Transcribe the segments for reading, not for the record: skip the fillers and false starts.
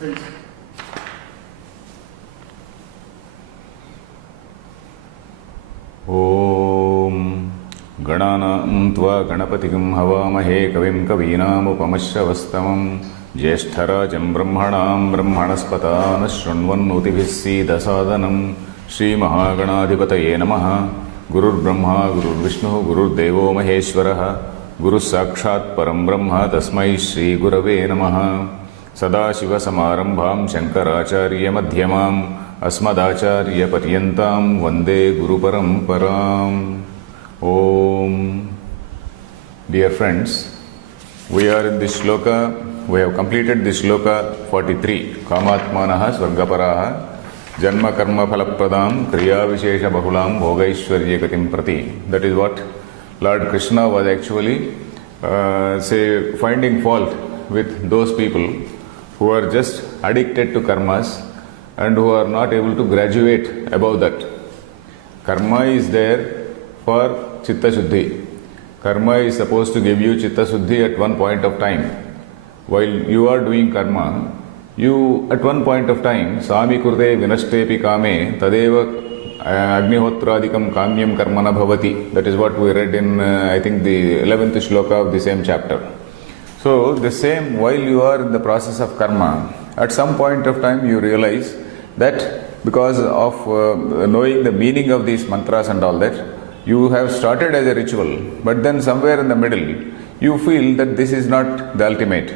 ओम गणानां त्वा गणपतिं हवामहे कविं कवीनामुपमश्रवस्तमं ज्येष्ठराजं ब्रह्मणां ब्रह्मणस्पतान् शृण्वन्नोतिभिः सीदसादनं श्रीमहागणाधिपतये नमः। गुरुर्ब्रह्मा गुरुर्विष्णुः गुरुर्देवो महेश्वरः गुरुः साक्षात् परं ब्रह्म तस्मै श्रीगुरवे नमः। सदाशिवसमारम्भां शङ्कराचार्यमध्यमाम् अस्मदाचार्यपर्यन्तां वन्दे गुरुपरम्पराम्। Om. Dear friends, we are in this shloka, we have completed this shloka 43, Kamatmanaha Swargaparaha Janma Karma Phalapradam Kriya Vishesha Bahulam Bhogaishwarya Gatim Prati. That is what Lord Krishna was actually finding fault with those people who are just addicted to karmas and who are not able to graduate above that. Karma is there for Chitta Shuddhi. Karma is supposed to give you Chitta Shuddhi at one point of time. While you are doing karma, you at one point of time, Sami Kurte Vinashtepi Kame Tadeva Agnihotradikam Kamyam Karmana Bhavati. That is what we read in, I think, the 11th shloka of the same chapter. So, the same, while you are in the process of karma, at some point of time you realize that because of knowing the meaning of these mantras and all that, you have started as a ritual, but then somewhere in the middle you feel that this is not the ultimate,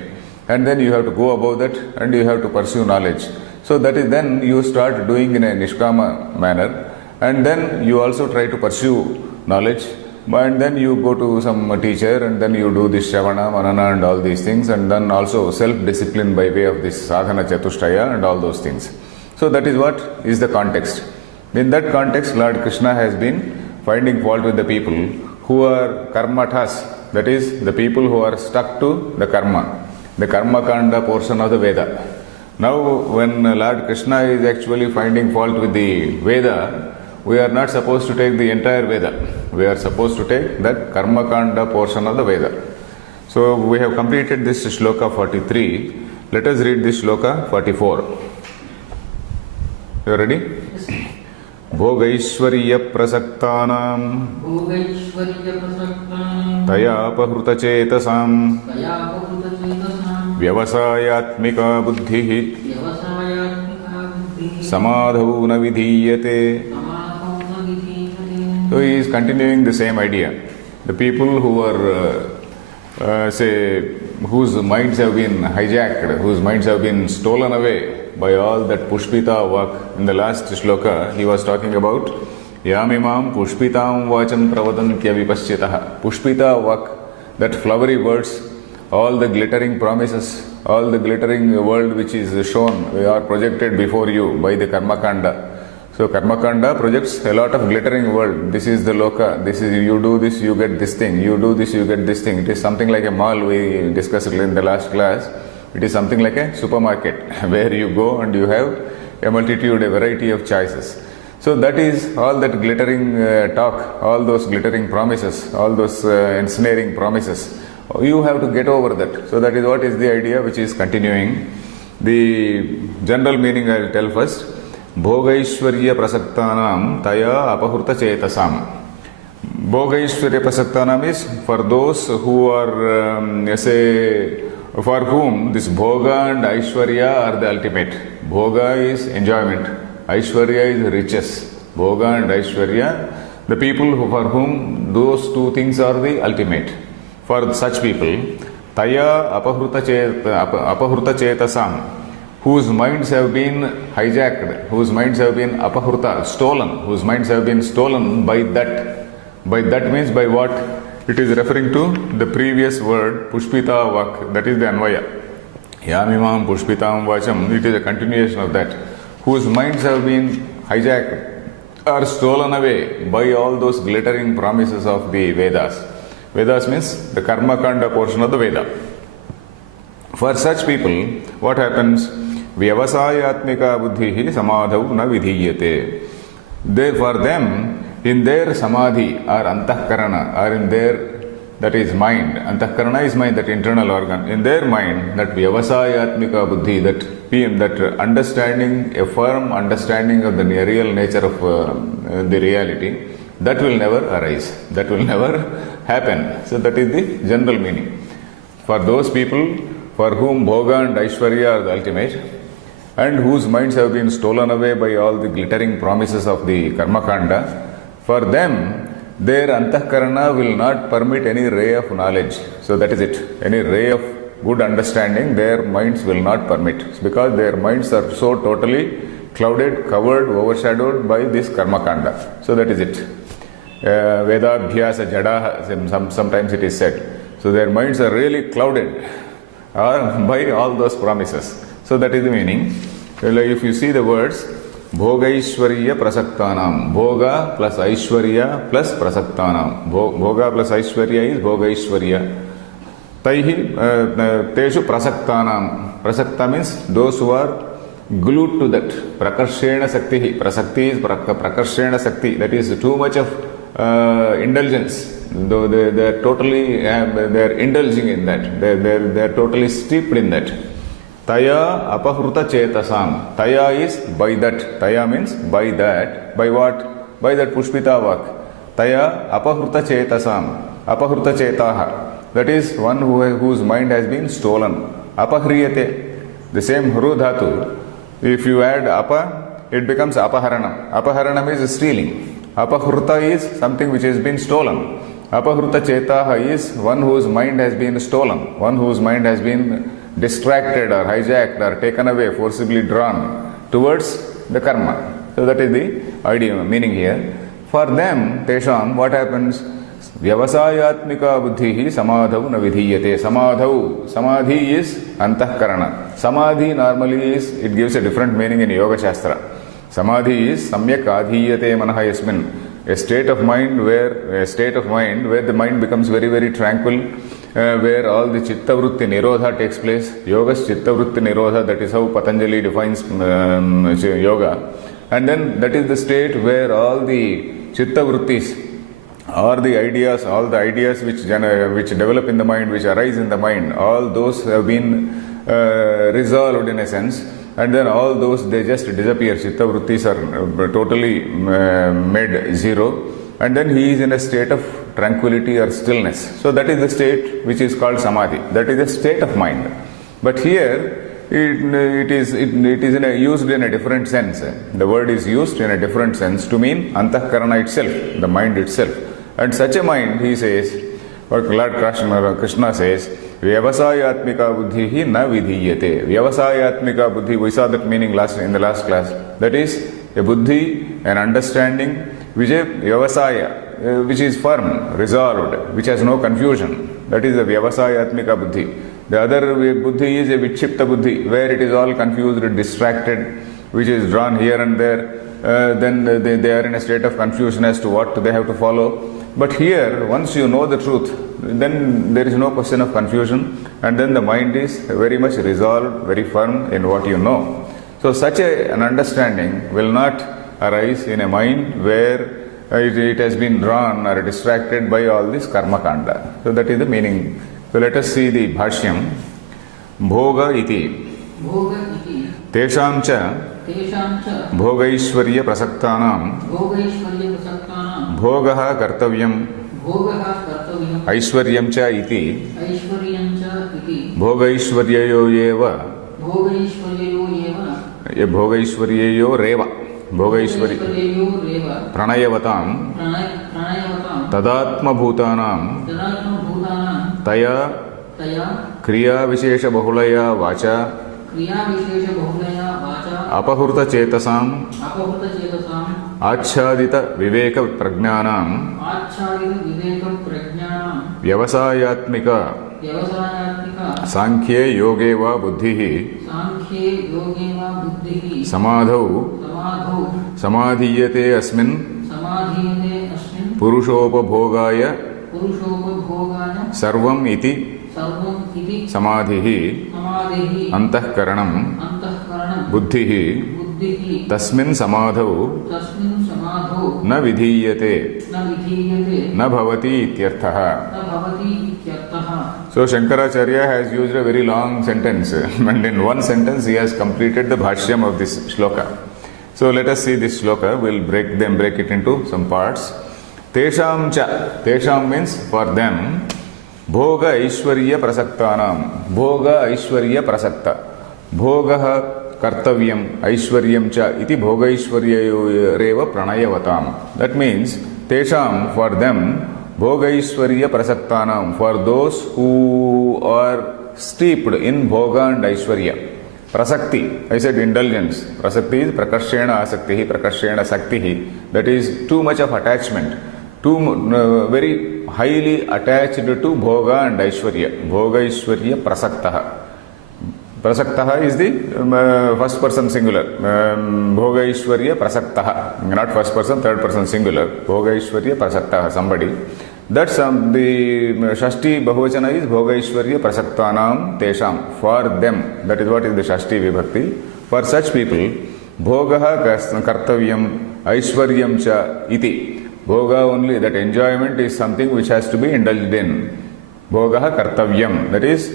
and then you have to go above that and you have to pursue knowledge. So that is then you start doing in a nishkama manner, and then you also try to pursue knowledge, and then you go to some teacher and then you do this Shravana, Manana and all these things, and then also self-discipline by way of this Sadhana Chatushtaya and all those things. So that is what is the context. In that context, Lord Krishna has been finding fault with the people who are karmathas, that is, the people who are stuck to the karma, the karma kanda portion of the Veda. Now, when Lord Krishna is actually finding fault with the Veda, we are not supposed to take the entire Veda. We are supposed to take that karma kanda portion of the Veda. So, we have completed this shloka 43. Let us read this shloka 44. You are ready? Yes. भोगैश्वर्य प्रसक्तानां तयापहृतचेतसां व्यवसायात्मिका बुद्धिः समाधौ न विधीयते. So he is continuing the same idea. The people who are whose minds have been hijacked, whose minds have been stolen away by all that Pushpita work. In the last shloka, he was talking about Yamimam Pushpitam Vacham Pravadantya Vipaschitaha. Pushpita work, that flowery words, all the glittering promises, all the glittering world which is shown or projected before you by the Karmakanda. So Karmakanda projects a lot of glittering world. This is the loka, this is, you do this, you get this thing, you do this, you get this thing. It is something like a mall, we discussed in the last class. It is something like a supermarket where you go and you have a multitude, a variety of choices. So that is all that glittering talk, all those glittering promises, all those ensnaring promises. You have to get over that. So that is what is the idea which is continuing. The general meaning I will tell first. Bhogaishwarya prasaktanam taya apahurta chetasam. Bhogaishwarya prasaktanam is for those who are, for whom this bhoga and aishwarya are the ultimate. Bhoga is enjoyment, aishwarya is riches. Bhoga and aishwarya, the people for whom those two things are the ultimate. For such people, taya apahurta chetasam, whose minds have been hijacked, whose minds have been apahurta, stolen, whose minds have been stolen by that. By that means by what? It is referring to the previous word, Pushpita Vak, that is the Anvaya. Yamimam Pushpitam Vacham, it is a continuation of that. Whose minds have been hijacked or stolen away by all those glittering promises of the Vedas. Vedas means the Karma Kanda portion of the Veda. For such people, what happens? Vyavasayatmika buddhihi samadhau na vidhiyate. For them, in their samadhi or antahkarana or in their that is mind. Antahkarana is mind, that internal organ. In their mind, that vyavasayatmika buddhi, that understanding, a firm understanding of the real nature of the reality, that will never arise. That will never happen. So that is the general meaning. For those people for whom bhoga and aishwarya are the ultimate, and whose minds have been stolen away by all the glittering promises of the karmakanda, for them, their antahkarana will not permit any ray of knowledge. So that is it. Any ray of good understanding, their minds will not permit. Because their minds are so totally clouded, covered, overshadowed by this karmakanda. So that is it. Vedabhyasa jadaha, sometimes it is said. So their minds are really clouded by all those promises. So that is the meaning. If you see the words, Bhogaishwarya prasaktanam. Bhoga plus Aishwarya plus prasaktanam. Bhoga plus Aishwarya is Bhogaishwarya. Taihi teshu prasaktanam. Prasakta means those who are glued to that. Prakarshena sakti. Prasakti is prakarshena sakti. That is too much of indulgence. Though they are totally they are indulging in that. They are totally steeped in that. Taya apahruta chetasam. Taya is by that. Taya means by that. By what? By that pushpita vak. Taya apahruta chetasam. Apahruta chetaha. That is one whose mind has been stolen. Apahriyate. The same hru dhatu. If you add apa, it becomes apaharanam. Apaharanam is stealing. Apahruta is something which has been stolen. Apahruta chetaha is one whose mind has been stolen. One whose mind has been distracted or hijacked or taken away, forcibly drawn towards the karma. So that is the idea, meaning here. For them, tesham, what happens? Vyavasayatmika buddhihi samadhau na vidhiyate. Samadhau. Samadhi is antahkarana. Samadhi normally is, it gives a different meaning in Yoga Shastra. Samadhi is samyak adhiyate manaha yasmin. A state of mind where the mind becomes very, very tranquil, where all the chitta vritti nirodha takes place. Yoga's chitta vritti nirodha, that is how Patanjali defines yoga. And then that is the state where all the chitta vrittis, all the ideas which develop in the mind, which arise in the mind, all those have been resolved in a sense. And then all those, they just disappear. Chitta vrittis are totally made zero. And then he is in a state of tranquility or stillness. So that is the state which is called samadhi. That is a state of mind. But here, it is used in a different sense. The word is used in a different sense to mean antahkarana itself, the mind itself. And such a mind, he says, or Lord Krishna says, Vyavasayatmika buddhihi na vidhiyate. Vyavasayatmika buddhi, we saw that meaning in the last class. That is a buddhi, an understanding, which is firm, resolved, which has no confusion. That is the Vyavasayatmika buddhi. The other buddhi is a vikshipta buddhi, where it is all confused, distracted, which is drawn here and there. Then they are in a state of confusion as to what they have to follow. But here, once you know the truth, then there is no question of confusion, and then the mind is very much resolved, very firm in what you know. So such an understanding will not arise in a mind where it has been drawn or distracted by all this karma kanda. So that is the meaning. So let us see the bhashyam. Bhoga iti. Tesham cha Bhogaishwarya prasaktanam Bhogaha kartavyam Aishwaryam cha iti Bhogaishwaryayo yeva Bhogaishwaryayo reva Bhogaishwarya Pranayavatam Tadatma bhutanam Taya Kriya Vishesha Bahulaya Vacha Apahurta chetasam Achadita viveka pragnanam Vyavasayatmika Sankhye yogeva buddhihi Samadhau Samadhiyate asmin Purushopabhogaya Sarvam iti Samadhihi Antahkaranam Buddhihi Tasmin Samadhau समाधो न विधीयते न विधीयते न भवति इत्यर्थः. न भवति इत्यर्थः. So Shankaracharya has used a very long sentence and in one sentence he has completed the bhashyam of this shloka. So let us see this shloka. We'll break it into some parts. Tesham cha. Tesham means for them. Bhoga Aishwarya Prasaktanam. Bhoga Aishwarya Prasakta. Bhoga Kartavyam Aishwaryam cha iti Bhoga Aishwarya Reva Pranayavatam. That means Tesham for them. Bhoga Aishwarya Prasaktanam. For those who are steeped in Bhoga and Aishwarya. Prasakti, I said indulgence. Prasakti is prakarshena asaktihi, prakarshena saktihi. That is too much of attachment. Very highly attached to Bhoga and Aishwarya. Bhoga Aishwarya Prasaktaha. Prasaktaha is the first person singular. Bhoga Aishwarya Prasaktaha. Not first person, third person singular. Bhoga Aishwarya Prasaktaha, somebody. That's the Shashti Bahuvachana is Bhoga Aishwarya Prasaktanam Tesham. For them. That is what is the Shashti Vibhakti. For such people, Bhogaha Kartavyam Aishwaryam cha iti. Bhoga only, that enjoyment is something which has to be indulged in. Bhogaha Kartavyam. That is,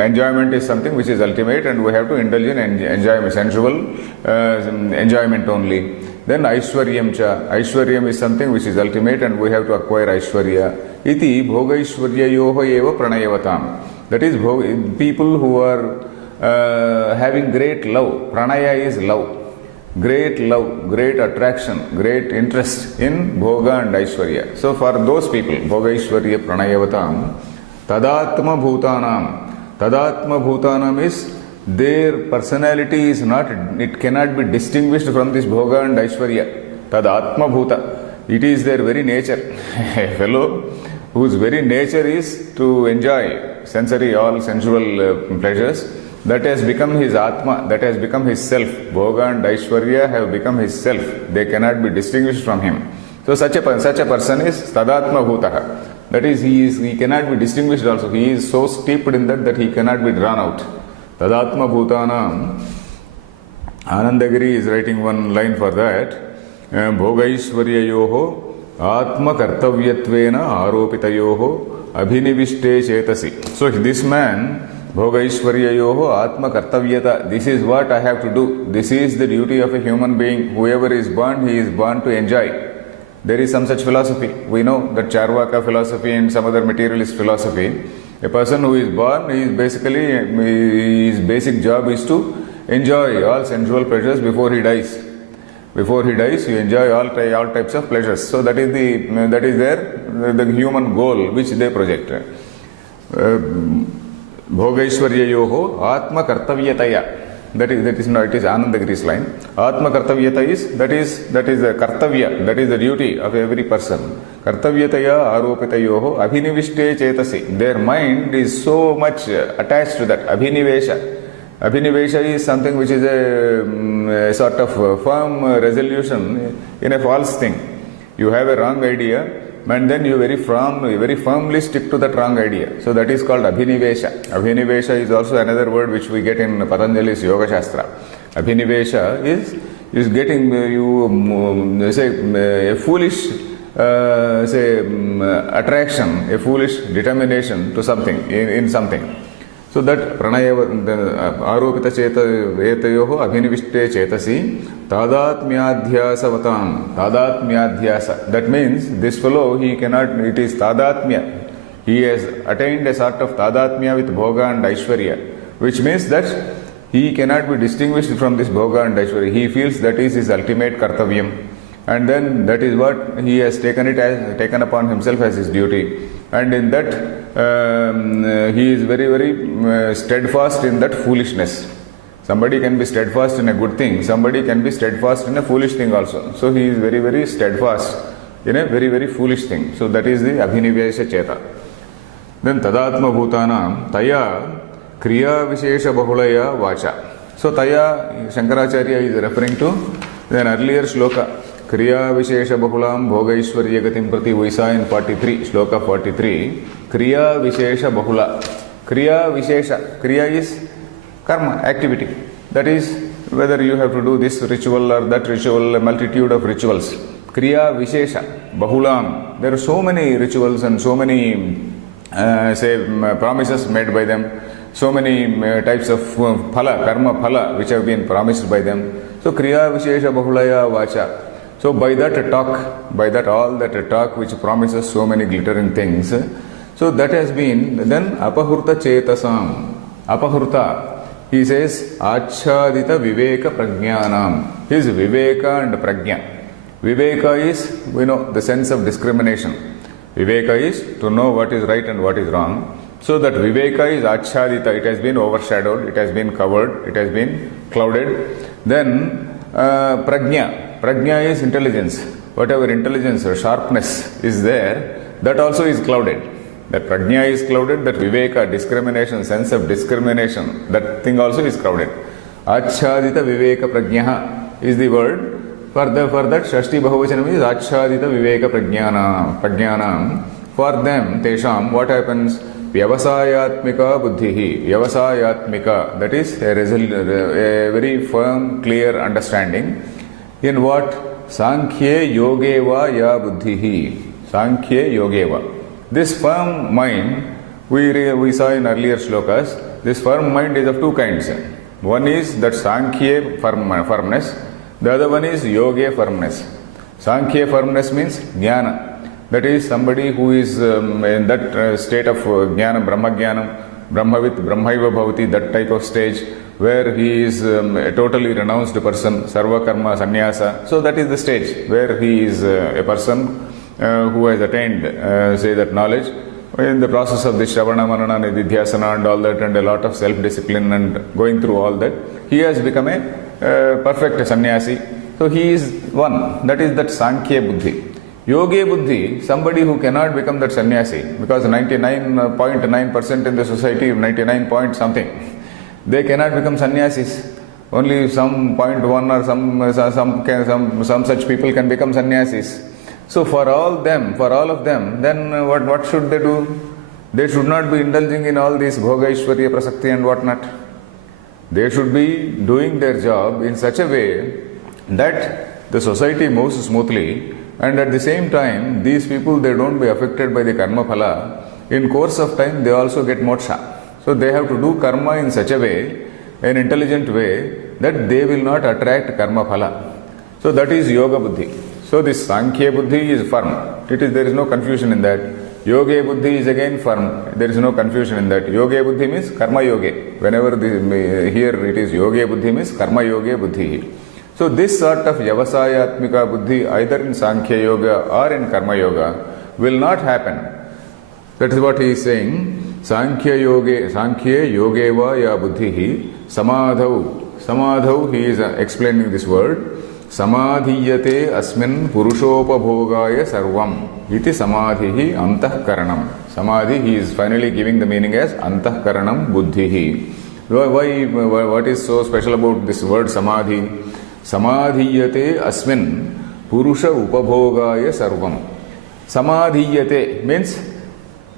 enjoyment is something which is ultimate and we have to indulge in enjoyment, sensual enjoyment only. Then Aishwaryam cha. Aishwaryam is something which is ultimate and we have to acquire Aishwarya. Iti Bhoga Aishwarya yoho eva pranayavatam. That is, people who are having great love. Pranaya is love. Great love, great attraction, great interest in Bhoga and Aishwarya. So for those people, Bhoga Aishwarya Pranayavatam, Tadatma Bhutanam. Tadatma Bhutanam is their personality is not, it cannot be distinguished from this Bhoga and Aishwarya. Tadatma Bhuta. It is their very nature. A fellow whose very nature is to enjoy sensory, all sensual pleasures. That has become his Atma, that has become his self. Bhoga and Aishwarya have become his self. They cannot be distinguished from him. So such a person is Tadatma Bhutaha. That is, he cannot be distinguished also. He is so steeped in that he cannot be drawn out. Tadatma Bhutanam. Anandagiri is writing one line for that. Bhoga Aishwarya yoho Atma Kartavyattvena Aropitayoho Abhinivishte Chetasi. So this man, Bhoga Aishwarya yoho Atma Kartavyata. This is what I have to do. This is the duty of a human being. Whoever is born, he is born to enjoy. There is some such philosophy. We know that Charvaka philosophy and some other materialist philosophy. A person who is born, his basic job is to enjoy all sensual pleasures before he dies. Before he dies, you enjoy all types of pleasures. So that is the human goal which they project. Bhogaishwarya yoho Atma Kartavyataya. That is not, it is Anandagiri's line. Atma Kartavyata is that is a Kartavya, that is the duty of every person. Kartavyataya Aropitayoho Abhinivishte Chetasi. Their mind is so much attached to that. Abhinivesha. Abhinivesha is something which is a sort of firm resolution in a false thing. You have a wrong idea and then you very firmly stick to that wrong idea. So that is called Abhinivesha. Abhinivesha is also another word which we get in Patanjali's Yoga Shastra. Abhinivesha is getting a foolish attraction, a foolish determination to something, in something. So that pranaya aropita chetayoho abhinivishte chetasi tadatmyadhyasavatam. Tadatmyadhyasa. That means this fellow, it is tadatmya. He has attained a sort of tadatmya with Bhoga and Aishwarya, which means that he cannot be distinguished from this Bhoga and Aishwarya. He feels that is his ultimate kartavyam. And then that is what he has taken upon himself as his duty. And in that, he is very, very steadfast in that foolishness. Somebody can be steadfast in a good thing. Somebody can be steadfast in a foolish thing also. So he is very, very steadfast in a very, very foolish thing. So that is the Abhinivesha Cheta. Then Tadatma Bhutanam Taya Kriya Vishesha Bahulaya Vacha. So Taya, Shankaracharya is referring to an earlier shloka. Kriya Vishesha Bahulam Bhogaishwarya Gatim Prati we saw in 43, Shloka 43. Kriya Vishesha Bahula. Kriya Vishesha. Kriya is karma, activity. That is whether you have to do this ritual or that ritual, a multitude of rituals. Kriya Vishesha, Bahulam. There are so many rituals and so many, promises made by them, so many types of phala, karma phala, which have been promised by them. So, Kriya Vishesha Bahulaya Vacha. So, by that talk which promises so many glittering things, so that has been then Apahurta Chetasam. Apahurta, he says, Achadita Viveka Prajnanam. His Viveka and Prajna. Viveka is, the sense of discrimination. Viveka is to know what is right and what is wrong. So that Viveka is Achadita, it has been overshadowed, it has been covered, it has been clouded. Then Prajna. Prajna is intelligence. Whatever intelligence or sharpness is there, that also is clouded. That Prajna is clouded, that Viveka, discrimination, sense of discrimination, that thing also is clouded. Achadita Viveka Prajnaha is the word. For that Shashti Bahuvachanam is Achadita Viveka Prajnanam. For them, Tesham, what happens? Vyavasayatmika Buddhihi. Vyavasayatmika, that is a very firm, clear understanding. In what? Sankhye Yogeva Ya Buddhihi. Sankhye Yogeva. This firm mind, we saw in earlier shlokas, this firm mind is of two kinds. One is that Sankhye firmness, the other one is Yoga firmness. Sankhya firmness means Jnana. That is somebody who is in that state of Jnana, Brahma Jnanam, Brahmavit, Brahmaiva Bhavati, that type of stage where he is a totally renounced person, Sarva Karma Sannyasa. So that is the stage where he is a person who has attained, that knowledge. In the process of the Shravana, Manana, Nididhyasana and all that, and a lot of self-discipline and going through all that, he has become a perfect sannyasi. So he is one. That is that Sankhya Buddhi. Yoga Buddhi, somebody who cannot become that sannyasi, because 99.9% in the society, 99 point something, they cannot become sannyasis. Only some 0.1 or some such people can become sannyasis. So for all of them, then what should they do? They should not be indulging in all these bhoga, Ishwarya, prasakti and whatnot. They should be doing their job in such a way that the society moves smoothly, and at the same time, these people, they don't be affected by the karma phala. In course of time, they also get moksha. So they have to do karma in such a way, an intelligent way, that they will not attract karma phala. So that is yoga buddhi. So this Sankhya Buddhi is firm. There is no confusion in that. Yoga Buddhi is again firm. There is no confusion in that. Yoga Buddhi means Karma Yoga. Whenever here it is Yoga Buddhi means Karma Yoga Buddhi. So this sort of Yavasayatmika Buddhi, either in Sankhya Yoga or in Karma Yoga, will not happen. That is what he is saying. Sankhya Yogeva Ya Buddhihi Samadhau, he is explaining this word. Samadhiyate asmin purushopabhogaya sarvam iti samadhihi antahkaranam. Samadhi, he is finally giving the meaning as antahkaranam buddhihi. What is so special about this word samadhi? Samadhiyate asmin purusha upabhogaya sarvam. Samadhiyate means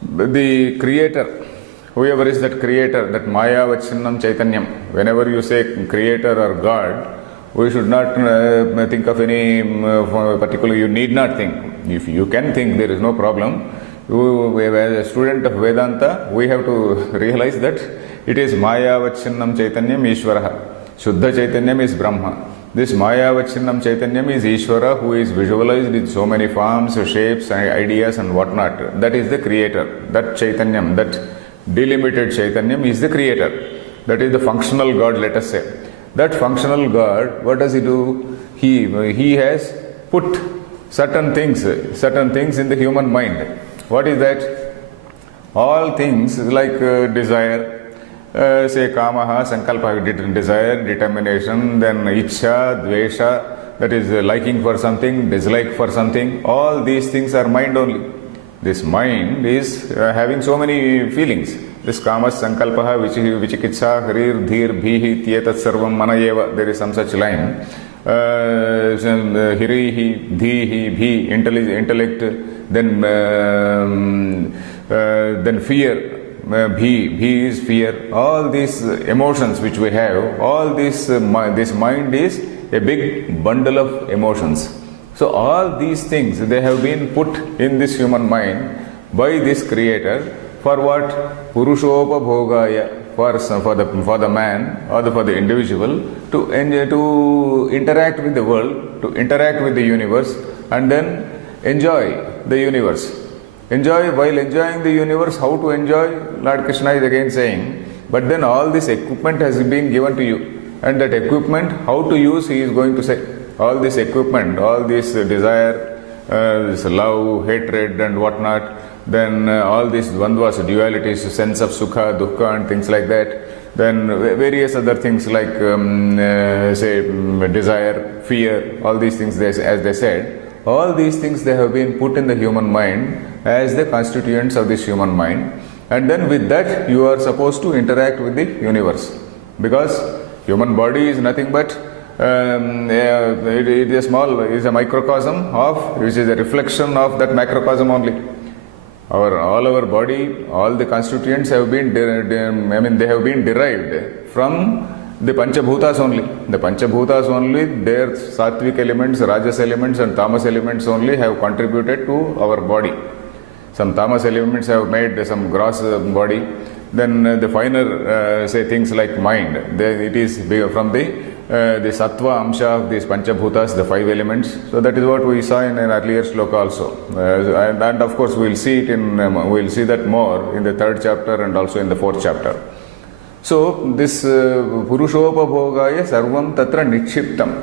the creator, whoever is that creator, that Maya Vachinnam Chaitanyam. Whenever you say creator or God, we should not think of any particular, you need not think. If you can think, there is no problem. As a student of Vedanta, we have to realize that it is Maya Vachinnam Chaitanyam Ishvaraha. Shuddha Chaitanyam is Brahma. This Maya Vachinnam Chaitanyam is Ishvara, who is visualized in so many forms, shapes, ideas and whatnot. That is the creator. That Chaitanyam, that delimited Chaitanyam is the creator. That is the functional God, let us say. That functional God, what does he do? He has put certain things in the human mind. What is that? All things like desire, say kamaha, sankalpa, desire, determination, then ichha, dvesha, that is liking for something, dislike for something. All these things are mind only. This mind is having so many feelings. This kamas, sankalpaha, vichikitsa, harir, dhir, bhihi, tyetat sarvam manayeva. There is some such line. Hirihi, dhihi, bhi, intellect, then fear. bhi is fear, all these emotions which we have, all this mind is a big bundle of emotions. So all these things, they have been put in this human mind by this creator for what? Purushopabhogaya, for the man or for the individual to interact with the world, to interact with the universe, and then enjoy the universe. While enjoying the universe, how to enjoy? Lord Krishna is again saying, but then all this equipment has been given to you, and that equipment, how to use, he is going to say. All this equipment, all this desire, this love, hatred and whatnot, then all these dvandvas, dualities, sense of sukha, dukkha and things like that, then various other things like desire, fear, all these things, as they said, all these things, they have been put in the human mind as the constituents of this human mind, and then with that you are supposed to interact with the universe, because human body is nothing but it is a microcosm of, which is a reflection of that macrocosm only. All our body, all the constituents have been they have been derived from the Panchabhutas only. The Panchabhutas only, their sattvic elements, rajas elements and tamas elements only have contributed to our body. Some tamas elements have made some gross body. Then the finer things like mind, it is from the sattva amsha of these panchabhutas, the 5 elements. So that is what we saw in an earlier sloka also, and of course we will see it we'll see that more in the 3rd chapter and also in the 4th chapter. So this purushopabhogaya sarvam tatra nikshiptam.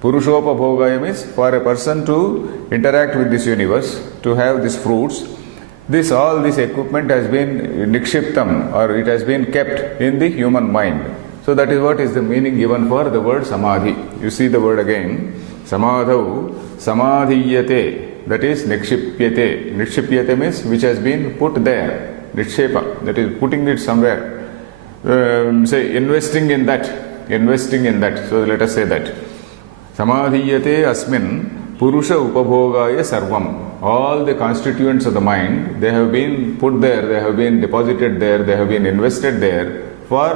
Purushopabhogaya means for a person to interact with this universe, to have these fruits, all this equipment has been nikshiptam, or it has been kept in the human mind. So that is what is the meaning given for the word samadhi. You see the word again, samadhau samadhiyate, that is nikshipyate. Nikshipyate means which has been put there, nikshepa, that is putting it somewhere. Investing in that. So let us say that samadhiyate asmin purusha upabhogaya sarvam. All the constituents of the mind, they have been put there, they have been deposited there, they have been invested there for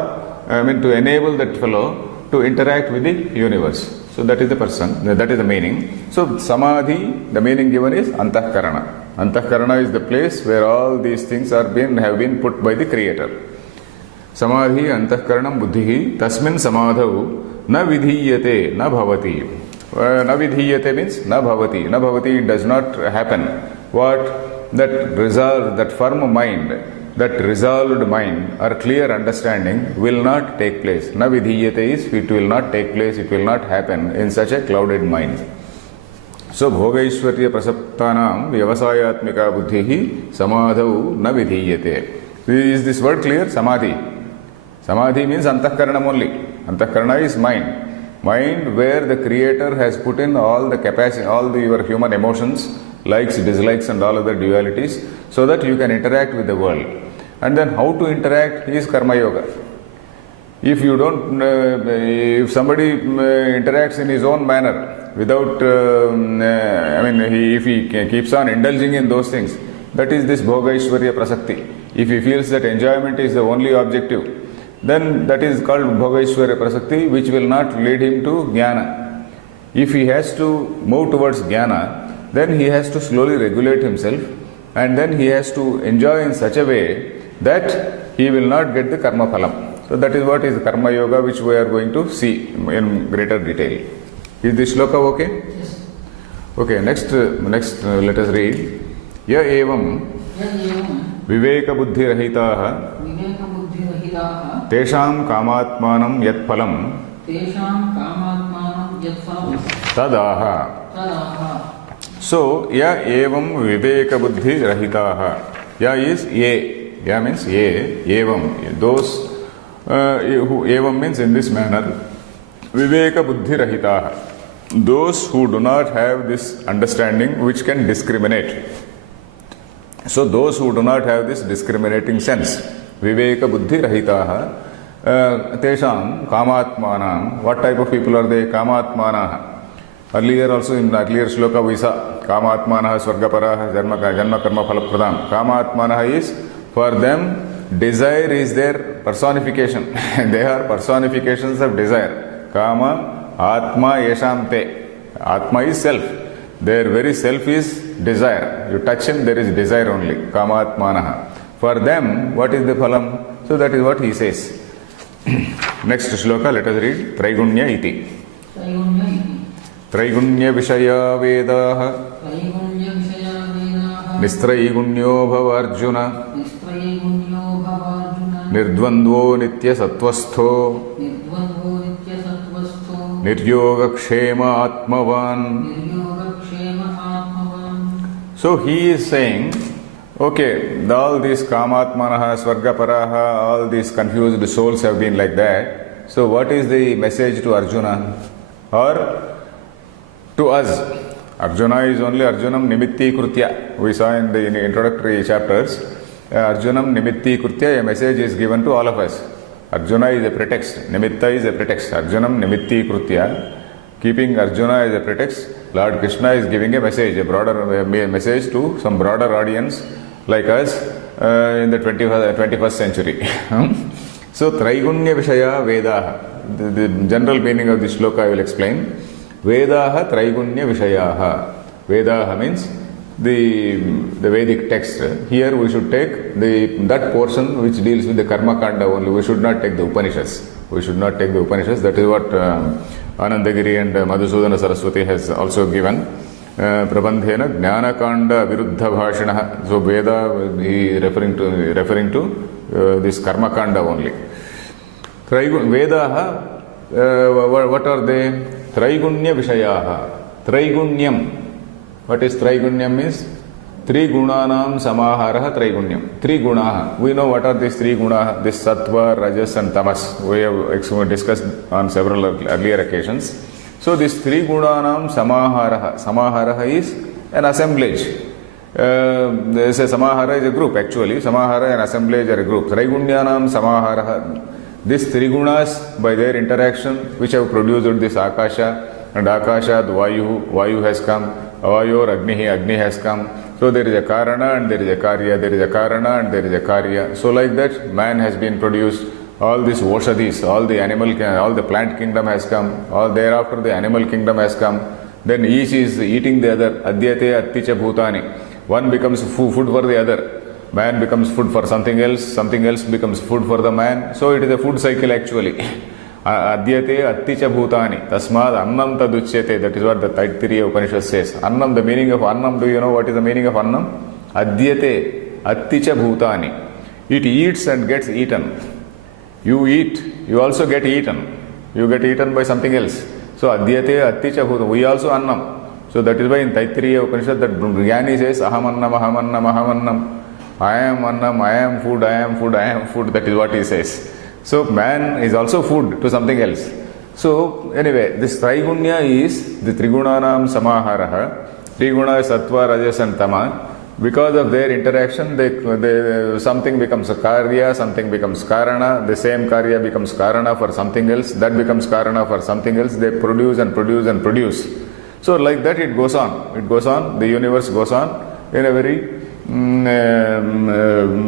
to enable that fellow to interact with the universe. So that is the person, that is the meaning. So samadhi, the meaning given is antahkarana. Antahkarana is the place where all these things have been put by the creator. Samadhi antahkaranam buddhihi tasmin samadhau na vidhiyate na bhavati. Na vidhiyate means na bhavati. Na bhavati, it does not happen. What? That firm mind, that resolved mind or clear understanding will not take place. Na vidhiyate is, it will not take place, it will not happen in such a clouded mind. So bhogaishwarya prasaptanam vyavasayatmika buddhihi samadhau na vidhiyate. Is this word clear? Samadhi. Samadhi means antahkaranam only. Antahkarana is mind. Mind where the creator has put in all the capacity, your human emotions, likes, dislikes and all other dualities, so that you can interact with the world. And then how to interact is karma yoga. If you don't, if somebody interacts in his own manner without, if he keeps on indulging in those things, that is this bhogaishwarya prasakti. If he feels that enjoyment is the only objective, then that is called bhogaishwarya prasakti, which will not lead him to jnana. If he has to move towards jnana, then he has to slowly regulate himself, and then he has to enjoy in such a way that he will not get the karma phalam. So that is what is karma yoga, which we are going to see in greater detail. Is this shloka okay? Yes. Okay, next let us read. Ya evam viveka buddhi rahitaha tesham kamatmanam yat phalam tadaha. So, ya evam viveka buddhi rahitaha. Ya is ye. Ya means ye. Evam. Those who evam means in this manner. Viveka buddhi rahitaha. Those who do not have this understanding which can discriminate. So, those who do not have this discriminating sense. Viveka buddhi rahitaha. Tesham kamatmanam. What type of people are they? Kamatmanaha. Earlier also in the earlier shloka we saw Kamatmanaha Swargaparaha Janma Karma Phalapradam. Kamatmanaha is for them desire is their personification. They are personifications of desire. Kama, Atma, Yeshamte. Atma is self. Their very self is desire. You touch him, there is desire only. Kama Atmanaha. For them, what is the phalam? So that is what he says. Next shloka, let us read. Traigunya iti. त्रैगुण्य इति Traigunya Vishaya Vedaha त्रैगुण्य विषया वेदाः Nistraigunyo Bhava Arjuna निस्त्रैगुण्यो भवार्जुन Nirdvandvo Nitya Sattvastho निर्द्वन्द्वो नित्यसत्त्वस्थो Niryogakshema Atmavan. निर्योगक्षेम आत्मवान्. So he is saying, okay, all these Kamatmanaha, Svargaparaha, all these confused souls have been like that. So what is the message to Arjuna? Or to us? Arjuna is only Arjunam Nimitti Krutya. We saw in the introductory chapters, Arjunam Nimitti Krutya, a message is given to all of us. Arjuna is a pretext. Nimitta is a pretext. Arjunam Nimitti Krutya. Keeping Arjuna as a pretext, Lord Krishna is giving a message, a broader message to some broader audience like us in the 21st century. So, Traigunya Vishaya Vedaha. The general meaning of this shloka I will explain. Vedaha Traigunya Vishayaha. Vedaha means the Vedic text. Here we should take that portion which deals with the Karma Kanda only. We should not take the Upanishads. We should not take the Upanishads. That is what Anandagiri and Madhusudana Saraswati has also given. Prabandhena Jnana Kanda Viruddha Bhashanaha. So Veda he referring to this Karma Kanda only. Vedaha, what are they? Traigunya Vishayaha. Traigunyam. What is Traigunyam means? Three gunanam samaharaha Traigunyam. Three gunaha. We know what are these three gunaha. This sattva, rajas and tamas. We have discussed on several earlier occasions. So this three gunanam samaharaha. Samaharaha is an assemblage. They say samahara is a group actually. Samahara and assemblage are a group. Traigunnyanam samaharaha. These three gunas, by their interaction, which have produced this Akasha, and Akashad Vayu has come, Vayor Agni has come. So there is a Karana and there is a Karya, there is a Karana and there is a Karya. So like that, man has been produced, all these Oshadis, all the plant kingdom has come, all thereafter the animal kingdom has come. Then each is eating the other, Adyate Atticha Bhutani. One becomes food for the other. Man becomes food for something else becomes food for the man. So it is a food cycle actually. Adyate atticha bhutani. Tasmad annam taduchyate. That is what the Taittiriya Upanishad says. Annam, the meaning of annam, do you know what is the meaning of annam? Adyate atticha bhutani. It eats and gets eaten. You eat, you also get eaten. You get eaten by something else. So adyate atticha bhutani. We also annam. So that is why in Taittiriya Upanishad that Jnani says ahamannam, ahamannam, ahamannam. I am annam, I am food, I am food, I am food. That is what he says. So man is also food to something else. So anyway, this Traigunya is the Trigunanam Samaharaha. Triguna is Sattva, Rajas and Tama. Because of their interaction, something becomes a Karya, something becomes Karana. The same Karya becomes Karana for something else. That becomes Karana for something else. They produce and produce and produce. So like that it goes on. It goes on. The universe goes on in a very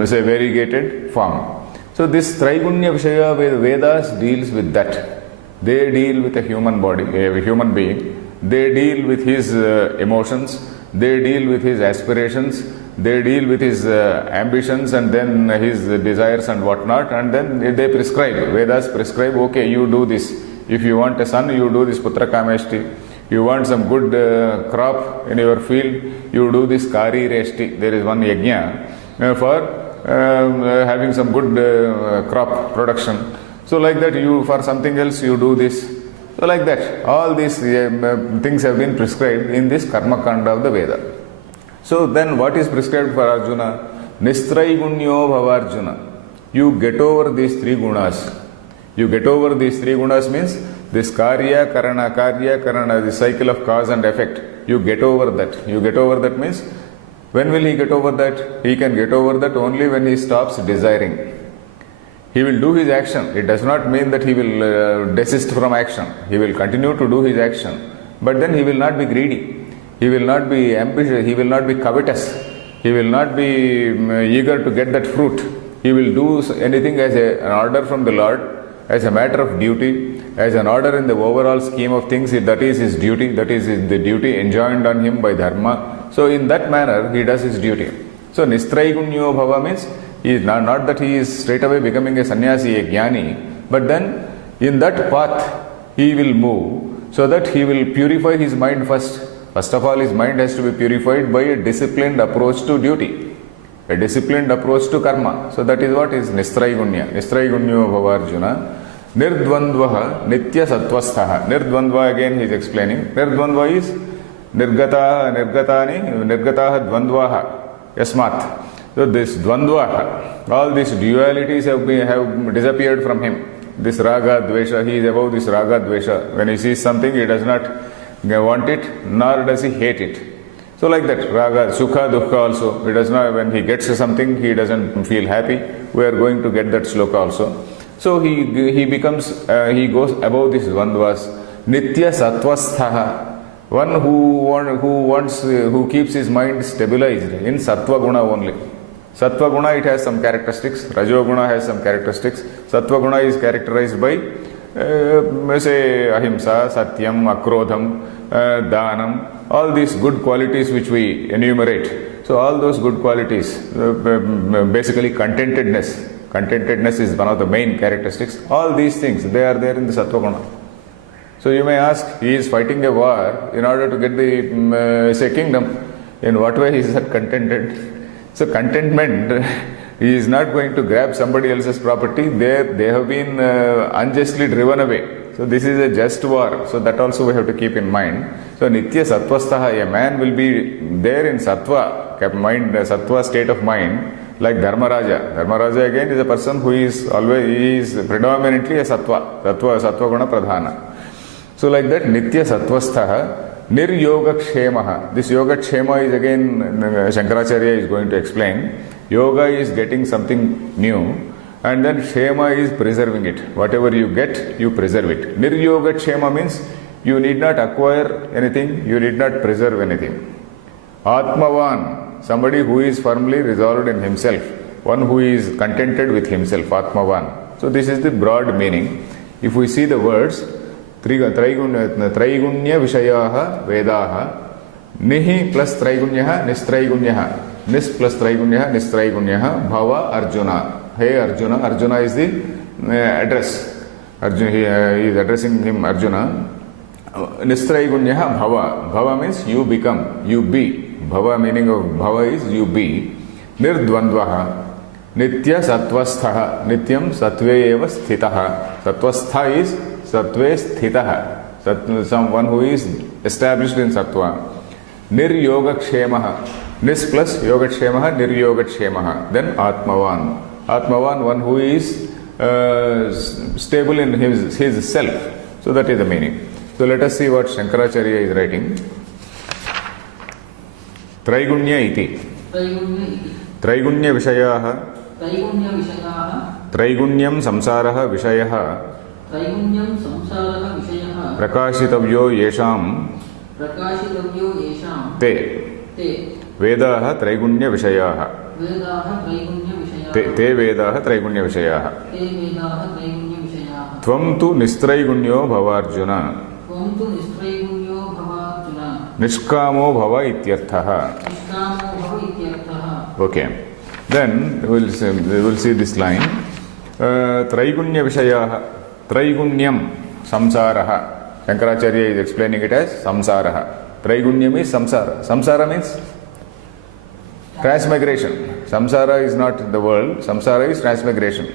say variegated form. So this Traigunya Vishaya Vedas deals with that. They deal with a human body, a human being. They deal with his emotions. They deal with his aspirations. They deal with his ambitions and then his desires and whatnot. And then they prescribe. Vedas prescribe, okay, you do this. If you want a son, you do this Putra Kameshti. You want some good crop in your field, you do this Kari Reshti. There is one yajna for having some good crop production. So like that, for something else you do this. So like that, all these things have been prescribed in this Karma Kanda of the Veda. So then what is prescribed for Arjuna? Nistraigunyo Bhavarjuna. You get over these three gunas. You get over these three gunas means this Karya, Karana, the cycle of cause and effect. You get over that. You get over that means, when will he get over that? He can get over that only when he stops desiring. He will do his action. It does not mean that he will desist from action. He will continue to do his action. But then he will not be greedy. He will not be ambitious. He will not be covetous. He will not be eager to get that fruit. He will do anything as an order from the Lord, as a matter of duty, as an order in the overall scheme of things. That is his duty, that is the duty enjoined on him by dharma. So in that manner he does his duty. So nistraigunyo bhava means he is not that he is straight away becoming a sannyasi, a jnani, but then in that path he will move so that he will purify his mind first. First of all, his mind has to be purified by a disciplined approach to duty, a disciplined approach to karma. So that is what is nistraigunya. Nistraigunyo bhava Arjuna. Nirdvandvaha nitya sattvasthaha. Nirdvandva, again he is explaining. Nirdvandva is nirgataha dvandvaha yasmat. So this dvandvaha, all these dualities have disappeared from him. This raga, dvesha, he is above this raga, dvesha. When he sees something, he does not want it, nor does he hate it. So like that, raga, sukha, dukkha also. He does not, when he gets something, he doesn't feel happy. We are going to get that sloka also. So he becomes, he goes above this dvandvas. Nitya sattvasthaha. One who keeps his mind stabilized in sattva guna only. Sattva guna, it has some characteristics. Rajo guna has some characteristics. Sattva guna is characterized by, say, ahimsa, satyam, akrodham, dhanam, all these good qualities which we enumerate. So all those good qualities, basically contentedness. Contentedness is one of the main characteristics. All these things, they are there in the sattva guna. So you may ask, he is fighting a war in order to get the, say, kingdom. In what way is that contented? So contentment, he is not going to grab somebody else's property. They have been unjustly driven away. So this is a just war. So that also we have to keep in mind. So nitya sattvastaha, a man will be there in sattva, mind, sattva state of mind, like Dharmaraja. Dharmaraja again is a person who is always, he is predominantly a sattva guna pradhana. So like that, nitya sattvastaha, nir-yoga-kshemaha. This yoga-kshema is again, Shankaracharya is going to explain. Yoga is getting something new, and then kshema is preserving it. Whatever you get, you preserve it. Nir-yoga-kshema means you need not acquire anything, you need not preserve anything. Atmavan, somebody who is firmly resolved in himself, one who is contented with himself, Atmavan. So this is the broad meaning. If we see the words, Traigunya Vishayaha Vedaha, Nihi plus Traigunyaha, Nistraigunyaha, Nis plus Traigunyaha, Nistraigunyaha, Bhava Arjuna. Hey Arjuna, Arjuna is the address. Arjuna, he is addressing him, Arjuna. Nistraigунyaha bhava. Bhava means you become, you be. Bhava meaning of bhava is you be. Nirdvandvaha. Nitya sattvasthaha. Nityam sattve eva sthitaha. Sattvastha is sattve sthitaha. Someone who is established in sattva. Nir-yoga-kshemaha. Nis plus yoga-kshemaha, nir-yoga-kshemaha. Then Atmavan. Atmavan, one who is stable in his self. So that is the meaning. So let us see what Shankaracharya is writing. Traigunya iti. Traigunya vishayaha. Traigunyam samsaraha vishayaha. Prakashitavyo yesham. Te. Vedaha traigunya vishayaha. Te vedaha traigunya vishayaha. Tvam tu nistraigunyo bhavarjuna. Nishkamo bhava ityarthaha. Okay. Then we will see this line. Traigunya vishayaha. Traigunyam samsaraha. Shankaracharya is explaining it as samsaraha. Traigunyam is samsara. Samsara means transmigration. Samsara is not the world. Samsara is transmigration.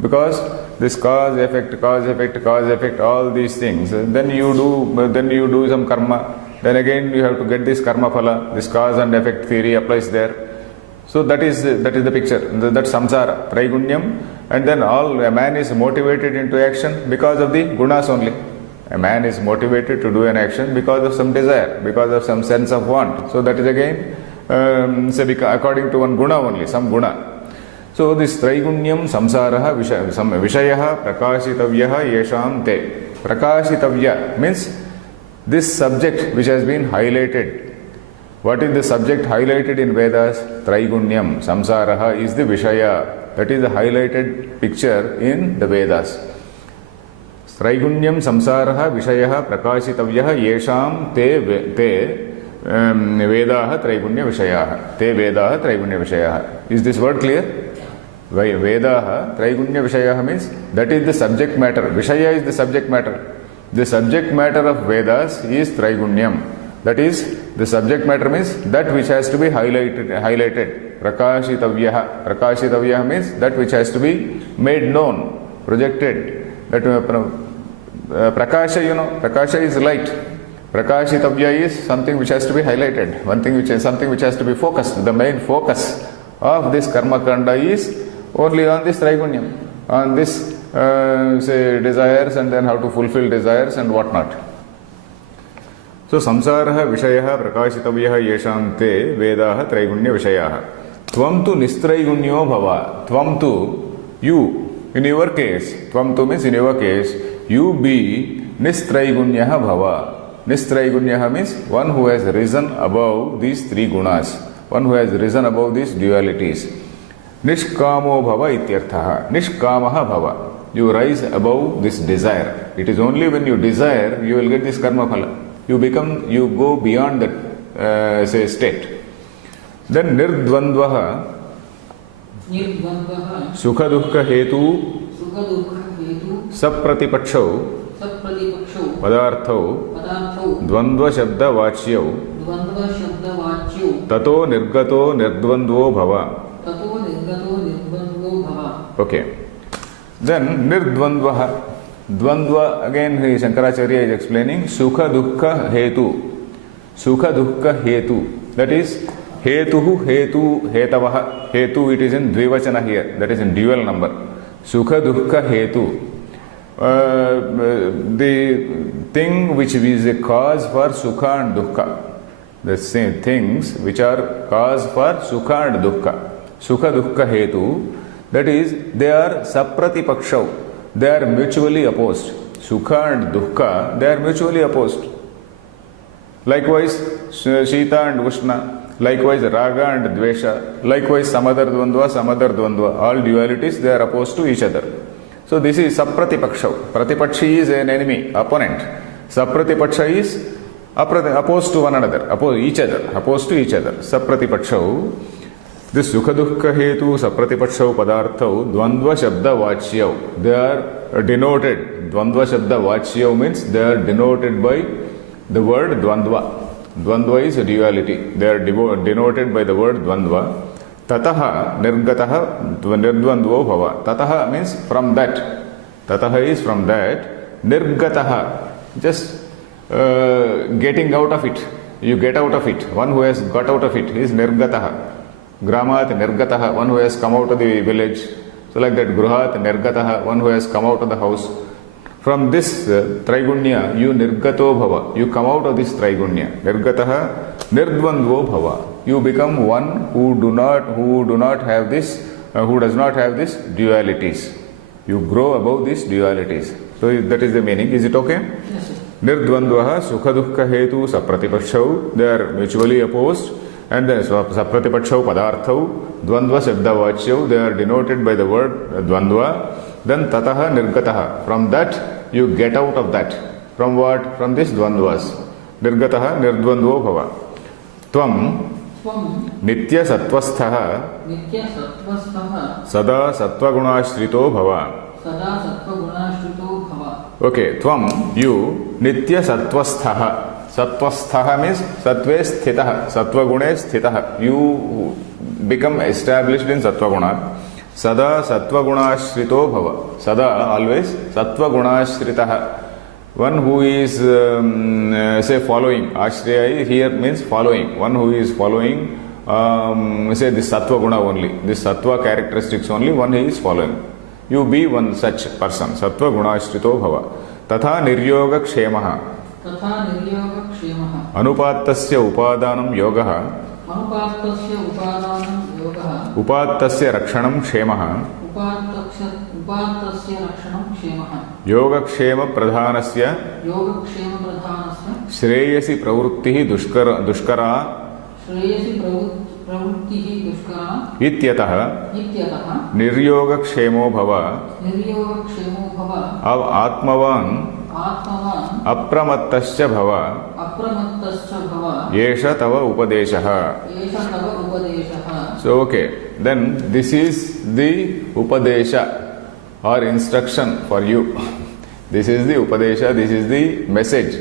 Because this cause, effect, all these things, then you do some karma. Then again you have to get this karma phala. This cause and effect theory applies there. So that is the picture. That's samsara, traigunyam. And then a man is motivated into action because of the gunas only. A man is motivated to do an action because of some desire, because of some sense of want. So that is again, according to one guna only, some guna. So this traigunyam samsaraha vishayaha prakashitavyaha yesham te. Prakashitavya means this subject which has been highlighted. What is the subject highlighted in Vedas? Traigunyam. Samsaraha is the Vishaya. That is the highlighted picture in the Vedas. Traigunyam samsaraha vishayah prakashitavyah yesham te Vedaha Traigunya Vishayah. Te Vedaha Traigunya Vishayah. Is this word clear? Vedaha Traigunya Vishayah means that is the subject matter. Vishaya is the subject matter. The subject matter of Vedas is Traigunyam. That is, the subject matter means that which has to be highlighted. Prakashitavyah. Prakashitavyah means that which has to be made known, projected. That Prakasha, Prakasha is light. Prakashitavya is something which has to be highlighted, something which has to be focused. The main focus of this karma kanda is only on this Traigunyam, on this desires and then how to fulfill desires and what not. So samsaraha vishayah prakashitavyah yesham te vedaha Traigunya vishayah. Tvam tu nistraigunyo bhava. Tvam tu, you, in your case, tvam tu means in your case, you be nistraigunyah bhava. Nistraigunyah means one who has risen above these three gunas, one who has risen above these dualities. Nishkamo bhava ityarthaha. Nishkamaha bhava. You rise above this desire. It is only when you desire you will get this karma phala. You go beyond that state. Then nirdvandvaha sukha dukkha hetu sapratipakshau padarthau dvandva shabda vachyau tato nirgato nirdvandvo bhava. Okay. Then nirdvandvaha. Dvandva, again Shankaracharya is explaining sukha dukkha hetu. Sukha dukkha hetu. That is hetuhu hetu hetavaha. Hetu, it is in dvivachana here. That is in dual number. Sukha dukkha hetu. The thing which is a cause for sukha and dukkha. The same things which are cause for sukha and dukkha. Sukha dukkha hetu. That is, they are sapratipakshav. They are mutually opposed. Sukha and dukkha, they are mutually opposed. Likewise, Shita and Ushna. Likewise, Raga and Dvesha. Likewise, Samadar Dvandva. All dualities, they are opposed to each other. So this is Sapratipaksha. Pratipakshi is an enemy, opponent. Sapratipaksha is opposed to one another, opposed to each other. Sapratipaksha. This Sukha Dukkha Hetu Sapratipakshau Padarthau Dvandva Shabda Vachyau. They are denoted. Dvandva Shabda Vachyau means they are denoted by the word Dvandva. Dvandva is a duality. They are denoted by the word Dvandva. Tataha Nirgataha Nirdvandvo Bhava. Tataha means from that. Tataha is from that. Nirgataha, just getting out of it. You get out of it. One who has got out of it is Nirgataha. Gramat Nirgataha, one who has come out of the village. So like that, Gruhat Nirgataha, one who has come out of the house. From this Traigunya, you Nirgato Bhava. You come out of this Traigunya. Nirgataha Nirdvandvo Bhava. You become one who does not have this dualities. You grow above these dualities. So that is the meaning. Is it okay? Yes, sir. Nirdvandvaha Sukha Dukkha Hetu Sapratipakshau. They are mutually opposed. And then Sapratipakshau Padarthau Dvandva Shabda Vachyau. They are denoted by the word Dvandva. Then Tataha Nirgataha. From that you get out of that. From what? From this Dvandvas. Nirgataha Nirdvandvo Bhava. Tvam Nitya Sattvasthaha Sada Sattvagunashrito Bhava. Okay, Tvam, you Nitya Sattvasthaha. Sattvasthaha means Sattve Sthitaha. Sattvagune Sthitaha. You become established in Sattvaguna. Sada Sattvagunashrito Bhava. Sada, always Sattvagunashritaha. One who is, say, following. Ashraya here means following. One who is following, say, this Sattva Guna only. This Sattva characteristics only, one he is following. You be one such person. Sattva Gunashrito Bhava. Tatha Niryoga Kshemaha. Anupattasya Upadanam Yogaha. Upattasya Rakshanam Kshemaha. Yogakshema Pradhanasya Shreyasi Pravrittihi Dushkara प्रवृत्तिः दुष्करा इत्यतः इत्यतः निर्योगक्षेमो भव निर्योगक्षेमो भव आत्मवान् आत्मवान् अप्रमत्तश्च भव अप्रमत्तश्च भव एष तव उपदेशः. एष तव उपदेशः. So okay, then this is the upadesha or instruction for you. This is the upadesha, this is the message.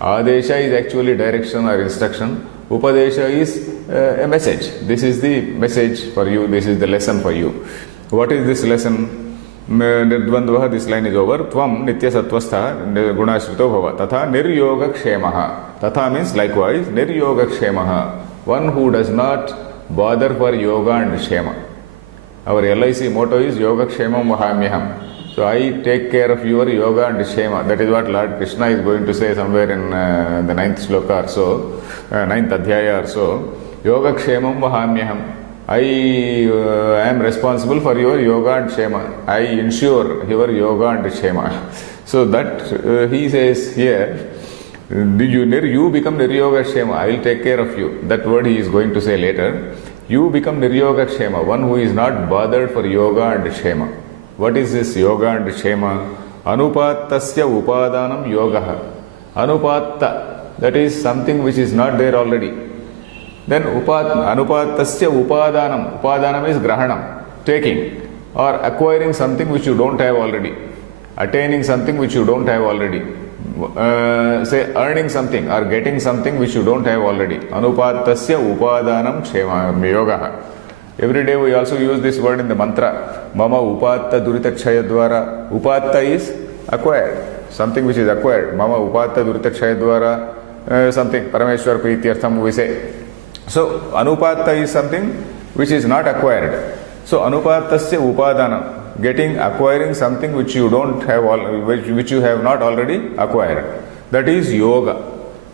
Adesha is actually direction or instruction. Upadesha is a message. This is the message for you, this is the lesson for you. What is this lesson? Nirdvandvah, this line is over. Tvam nityasatvastha gunashrito bhava. Tatha niryogakshemaha. Tatha means likewise, niryogakshemaha. One who does not bother for yoga and kshema. Our LIC motto is Yogakshemam Vahamyaham. So I take care of your yoga and kshema. That is what Lord Krishna is going to say somewhere in the 9th sloka or so, 9th adhyaya or so. Yogakshemam Vahamyaham. I am responsible for your yoga and kshema. I ensure your yoga and kshema. So that he says here, you become Niryogakshema, I will take care of you. That word he is going to say later. You become Niryogakshema, one who is not bothered for yoga and kshema. What is this yoga and kshema? Anupattasya upadanam yogaha. Anupatta, that is something which is not there already. Then anupattasya upadanam. Upadanam is grahanam, taking or acquiring something which you don't have already. Attaining something which you don't have already. Say earning something or getting something which you don't have already. Anupattasya upadanam kshema yogaha. Every day we also use this word in the mantra. Mama upatta duritachaya dwara. Upatta is acquired. Something which is acquired. Mama upatta duritachaya dwara. Something. Parameshwar Prityartham we say. So anupatta is something which is not acquired. So anupattasya upadanam. Acquiring something which you don't have, which you have not already acquired. That is yoga.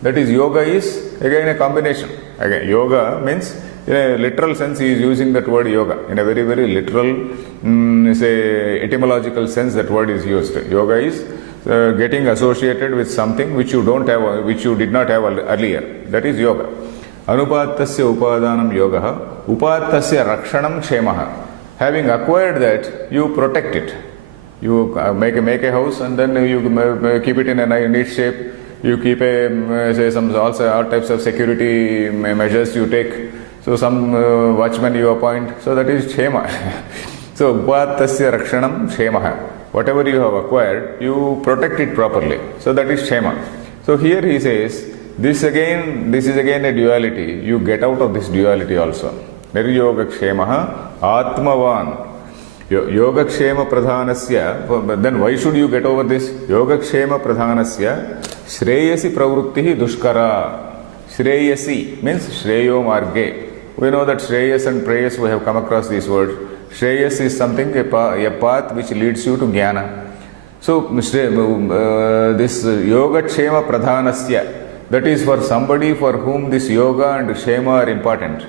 That is yoga is again a combination. Again, yoga means in a literal sense he is using that word yoga. In a very, very literal, say etymological sense that word is used. Yoga is getting associated with something which you don't have, which you did not have earlier. That is yoga. Anupattasya upadanam yogaha. Upattasya rakshanam kshemaha. Having acquired that, you protect it. You make a house and then you keep it in a neat shape. You keep all types of security measures you take. So some watchman you appoint. So that is kshema. So upatasya rakshanam kshemaha. Whatever you have acquired, you protect it properly. So that is kshema. So here he says, this is again a duality. You get out of this duality also. Niryogakshemaha Atmavan. Yogakshema pradhanasya. Then why should you get over this? Yogakshema pradhanasya Shreyasi pravrutti dushkara. Shreyasi means Shreyo marge. We know that Shreyas and Preyas, we have come across these words. Shreyas is something, a path which leads you to Jnana. So this Yogakshema pradhanasya, that is for somebody for whom this yoga and kshema are important.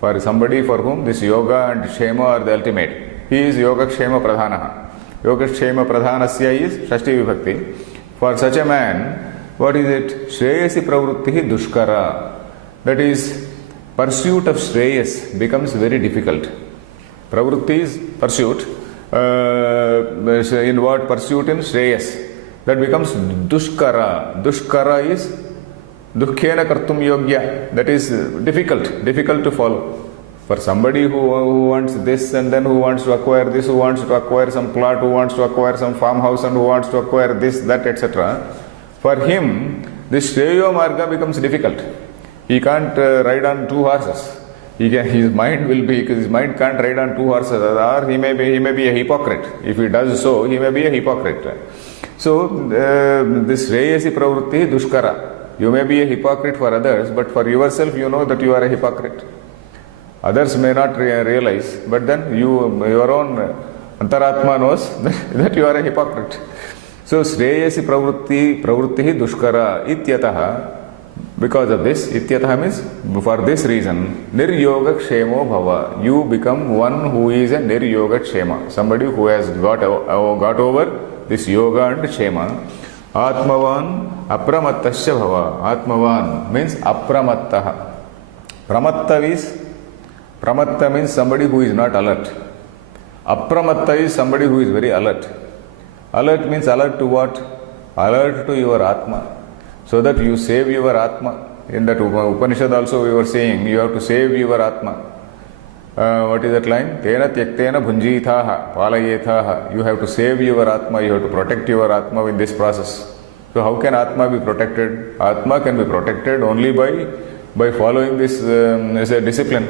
For somebody for whom this yoga and kshema are the ultimate. He is Yogakshema Pradhanaha. Yogakshema Pradhanasya is Shashti Vibhakti. For such a man, what is it? Shreyasi pravrutti dushkara. That is, pursuit of Shreyas becomes very difficult. Pravrutti is pursuit. In what? Pursuit in Shreyas. That becomes dushkara. Dushkara is Dukkhena kartum yogya. That is difficult to follow. For somebody who wants this and then who wants to acquire this, who wants to acquire some plot, who wants to acquire some farmhouse and who wants to acquire this, that, etc. For him, this Shreyo Marga becomes difficult. He can't ride on two horses. His mind can't ride on two horses, or he may be a hypocrite. If he does so, he may be a hypocrite. So, this Shreyasi pravrutti dushkara. You may be a hypocrite for others, but for yourself you know that you are a hypocrite. Others may not realize, but then your own Antaratma knows that you are a hypocrite. So, Shreyasi pravrutti dushkara ityataha. Because of this, ityataha means for this reason, niryogakshemo bhava. You become one who is a niryogakshema. Somebody who has got over this yoga and kshema. Atmavan apramattasya bhava. Atmavan means apramattaha. Pramatta is Pramatta means somebody who is not alert. Apramatta is somebody who is very alert. Alert means alert to what? Alert to your Atma. So that you save your Atma. In that Upanishad also we were saying, you have to save your Atma. What is that line? Tena tyaktena bhunjithaha palayethaha. You have to save your Atma, you have to protect your Atma in this process. So how can Atma be protected? Atma can be protected only by following this as a discipline.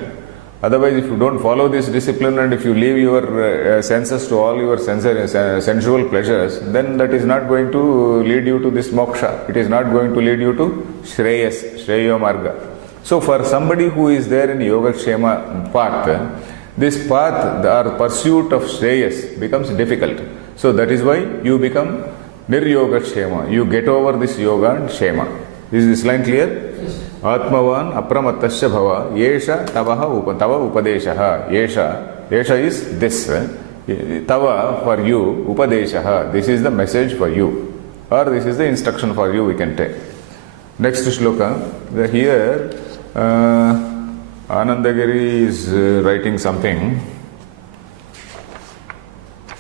Otherwise, if you don't follow this discipline and if you leave your senses to all your sensual pleasures, then that is not going to lead you to this moksha. It is not going to lead you to Shreyas, Shreyo Marga. So for somebody who is there in Yogakshema path, this path or pursuit of Shreyas becomes difficult. So that is why you become Niryogakshema. You get over this yoga and Shema. Is this line clear? Yes. Atmavan apramattasya bhava yesha tava upadeshaha. Yesha is this. Tava for you, upadeshaha. This is the message for you. Or this is the instruction for you we can take. Next shloka. Here Anandagiri is writing something.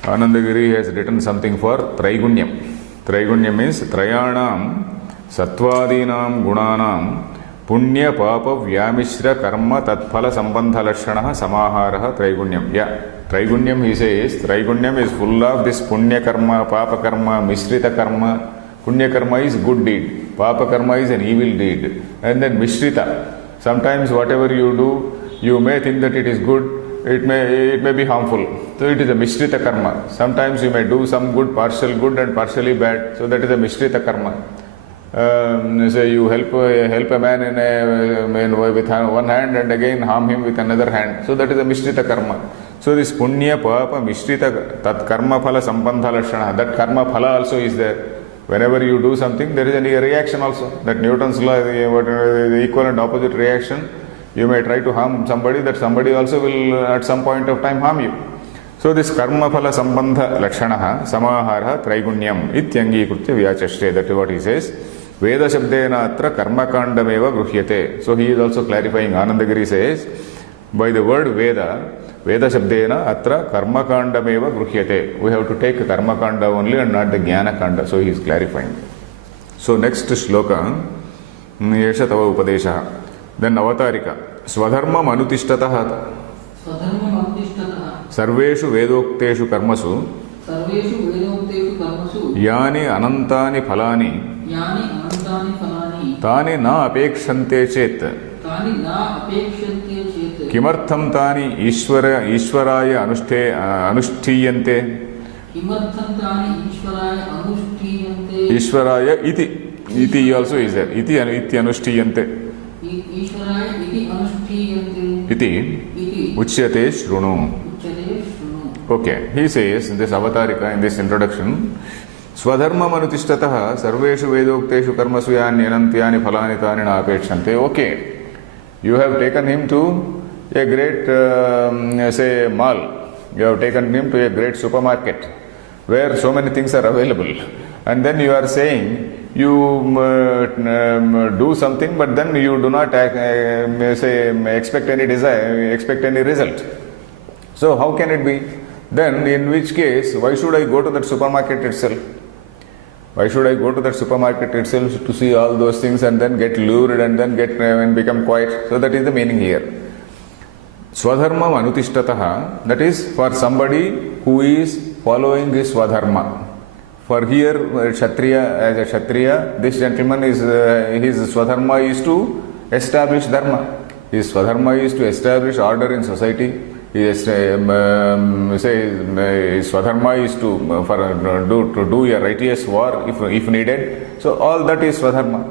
Anandagiri has written something for Traigunyam. Traigunyam means Trayanam Satvadinam Gunanam Punya Papa Vyamishra Karma Tatphala Sambandha Lakshanaha Samaharaha Traigunyam. Yeah, Traigunyam he says, Traigunyam is full of this Punya Karma, Papa Karma, Mishrita Karma. Punya Karma is good deed, Papa Karma is an evil deed. And then Mishrita. Sometimes whatever you do, you may think that it is good, it may be harmful. So it is a Mishrita Karma. Sometimes you may do some good, partial good and partially bad. So that is a Mishrita Karma. Say you help a man with one hand and again harm him with another hand. So that is a Mishrita Karma. So this Punya Papa Mishrita Tat Karma Phala Sambandha Lakshana, that Karma Phala also is there. Whenever you do something, there is a reaction also. That Newton's law, the equal and opposite reaction. You may try to harm somebody, that somebody also will at some point of time harm you. So this karma phala sambandha lakshanaha samahara traigunyam ityangi krutya vyachashte. That is what he says. Veda shabdena atra karma kandameva gruhyate. So he is also clarifying. Anandagiri says, by the word Veda, Veda shabdena atra karma kandameva gruhyate. We have to take karma kanda only and not the jnana kanda. So he is clarifying. So next shloka, yesha tava upadeshaha. Then Avatarika. Swadharma manutishtatah sarveshu vedokteshu karmasu yani anantani phalani tani na apekshante chet kimartham tani ishwaraya anushtiyante ishwaraya iti also is there. Iti anushtiyante. Iti Uchyate Shrunu. Okay, he says in this Avatarika, in this introduction, Swadharma manutishtatah sarveshu vedokteshu karmasu yanyanantyani phalani tani na apekshante. Okay, you have taken him to a great, say, mall. You have taken him to a great supermarket where so many things are available. And then you are saying, you do something, but then you do not expect any result. So how can it be? Then in which case, why should I go to that supermarket itself? Why should I go to that supermarket itself to see all those things and then get lured and then become quiet? So that is the meaning here. Swadharma manutishtatah, that is for somebody who is following this Swadharma. For here, Kshatriya, as a Kshatriya, this gentleman is, his Swadharma is to establish Dharma. His Swadharma is to establish order in society. His Swadharma is to do a righteous war if needed. So all that is Swadharma.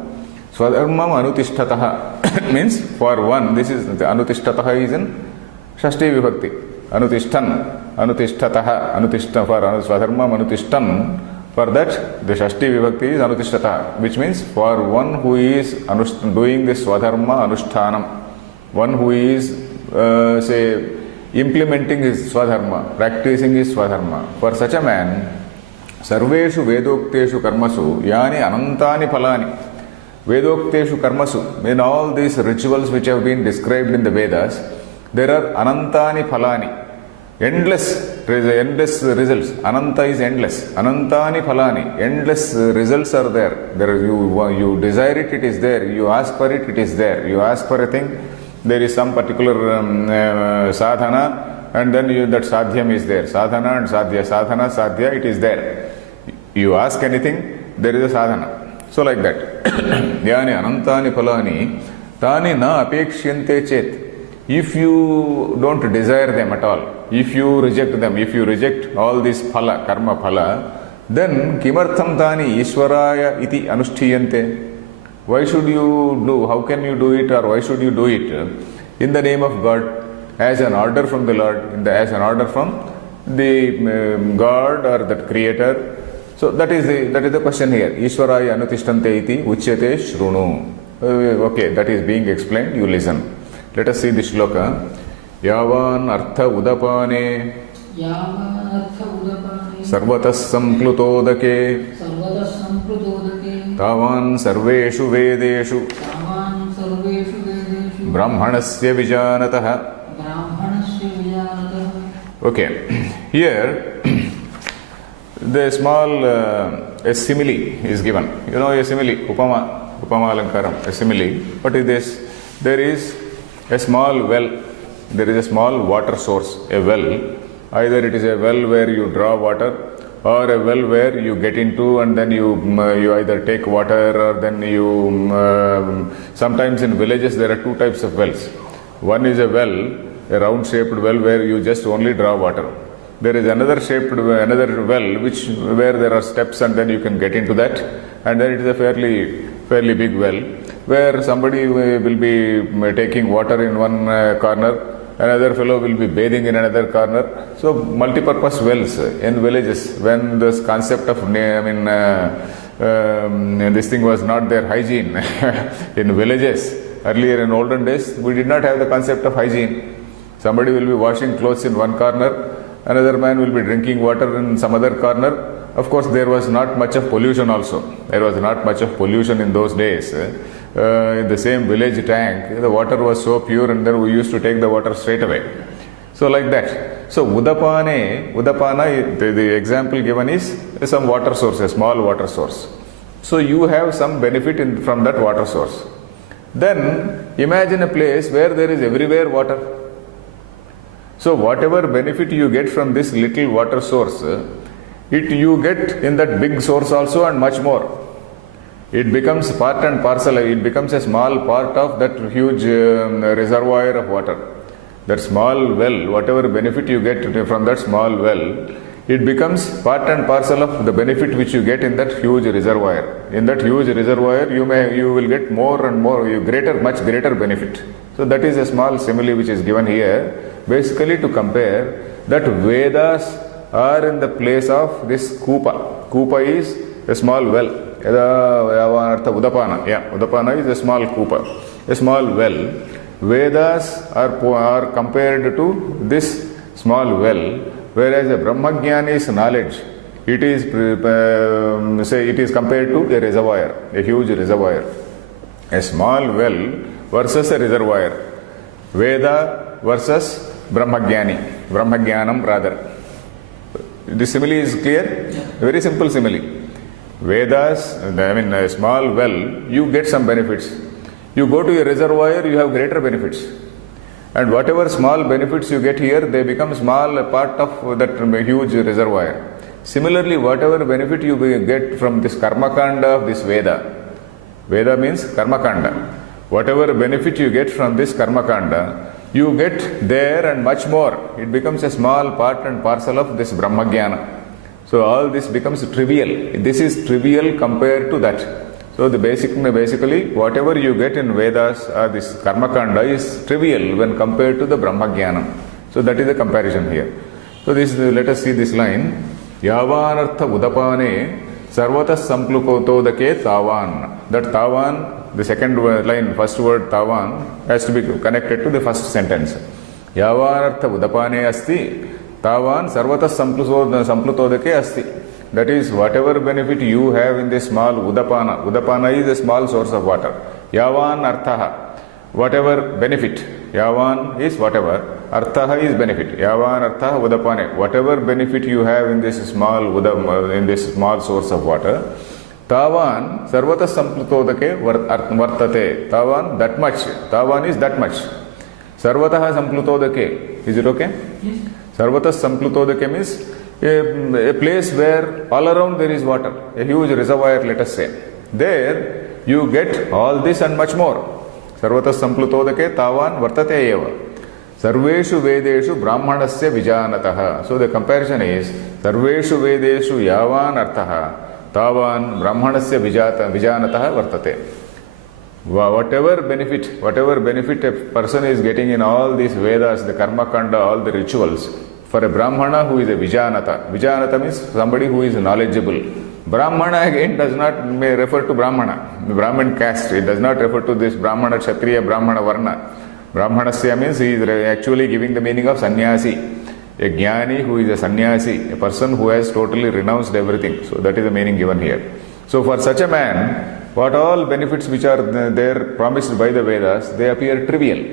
Swadharma anutishtatah means for one, this is the anutishtatah is in Shashti Vibhakti. Anutishtatah, for Swadharma anutishtan. For that, the Shashti Vibhakti is Anutishtatah, which means for one who is doing this Swadharma Anushtanam, one who is, implementing his Swadharma, practicing his Swadharma. For such a man, Sarveshu Vedokteshu Karmasu, Yani Anantani Phalani. Vedokteshu Karmasu, in all these rituals which have been described in the Vedas, there are anantani phalani. Endless results. Ananta is endless. Anantani phalani. Endless results are there. You desire it, it is there. You ask for it, it is there. You ask for a thing, there is some particular sadhana, and then that sadhyam is there. Sadhana and sadhya. Sadhana, sadhya, it is there. You ask anything, there is a sadhana. So like that. Yani anantani phalani tani na apekshyante chet. If you don't desire them at all, if you reject them, if you reject all this phala, karma phala, then kimartham tani ishwaraya iti anushtiyante. Why should you do, how can you do it, or why should you do it in the name of God, as an order from the Lord, as an order from the God or the Creator? So that is the question here. Ishwaraya anutishtante iti uchyate shrunu. Okay, that is being explained, you listen. Let us see the shloka. Yavan artha udapane sarvatas samplutodake tavan sarveshu vedeshu brahmanasya vijanatah. Okay, here the small a simile is given. You know a simile, upama alankaram, a simile. What is this? There is a small well, there is a small water source, a well. Either it is a well where you draw water, or a well where you get into and then you either take water, or then you sometimes in villages there are two types of wells. One is a well, a round shaped well where you just only draw water. There is another well where there are steps and then you can get into that, and then it is a fairly big well where somebody will be taking water in one corner, another fellow will be bathing in another corner. So multi-purpose wells in villages, when this concept of this thing was not there, hygiene in villages. Earlier in olden days we did not have the concept of hygiene. Somebody will be washing clothes in one corner, another man will be drinking water in some other corner. Of course, there was not much of pollution also. There was not much of pollution in those days. In the same village tank, the water was so pure, and then we used to take the water straight away. So like that. So udapana, the example given is some water source, a small water source. So you have some benefit from that water source. Then imagine a place where there is everywhere water. So whatever benefit you get from this little water source, you get in that big source also, and much more. It becomes part and parcel, it becomes a small part of that huge reservoir of water. That small well, whatever benefit you get from that small well, it becomes part and parcel of the benefit which you get in that huge reservoir. In that huge reservoir, you will get more and more, much greater benefit. So that is a small simile which is given here, basically to compare that Vedas are in the place of this kupa. Kupa is a small well. Udapana. Yeah, Udapana is a small kupa, a small well. Vedas are compared to this small well, whereas a Brahmagyani's knowledge, it is compared to a reservoir, a huge reservoir. A small well versus a reservoir. Veda versus Brahmagyani. Brahmagyanam rather. The simile is clear? Very simple simile. Vedas, a small well, you get some benefits. You go to a reservoir, you have greater benefits. And whatever small benefits you get here, they become small part of that huge reservoir. Similarly, whatever benefit you get from this karmakanda of this Veda, Veda means karmakanda. Whatever benefit you get from this karmakanda, you get there and much more. It becomes a small part and parcel of this Brahmagyana. So all this becomes trivial. This is trivial compared to that. So basically whatever you get in Vedas or this Karmakanda is trivial when compared to the Brahmagyana. So that is the comparison here. So let us see this line. Yavanartha udapane sarvatas samplupotodake tavan. That tavan, the second line, first word tavan, has to be connected to the first sentence. Yavanartha udapane asti tavan sarvatas samplutodake asti. That is, whatever benefit you have in this small udapana. Udapana is a small source of water. Yavan arthaha. Whatever benefit. Yavan is whatever. Artha is benefit. Yavan artha udapane. Whatever benefit you have in this small in this small source of water, tavan sarvata samplutodake vartate. Tavan that much. Tavan is that much. Sarvataha samplutodake. Is it okay? Yes. Sarvata samplutodake means a place where all around there is water, a huge reservoir, let us say. There you get all this and much more. Sarvata samplutodake tavan vartate eva. Sarveshu vedeshu brahmanasya vijanataha. So the comparison is Sarveshu vedeshu yavan arthaha tavan brahmanasya vijanataha vartate. Whatever benefit a person is getting in all these Vedas, the Karma Kanda, all the rituals, for a Brahmana who is a Vijanata. Vijanata means somebody who is knowledgeable. Brahmana again does not may refer to Brahmana, Brahmin caste. It does not refer to this Brahmana, Kshatriya, Brahmana Varna. Brahmanasya means he is actually giving the meaning of sannyasi. A jnani who is a sannyasi, a person who has totally renounced everything. So that is the meaning given here. So for such a man, what all benefits which are there promised by the Vedas, they appear trivial.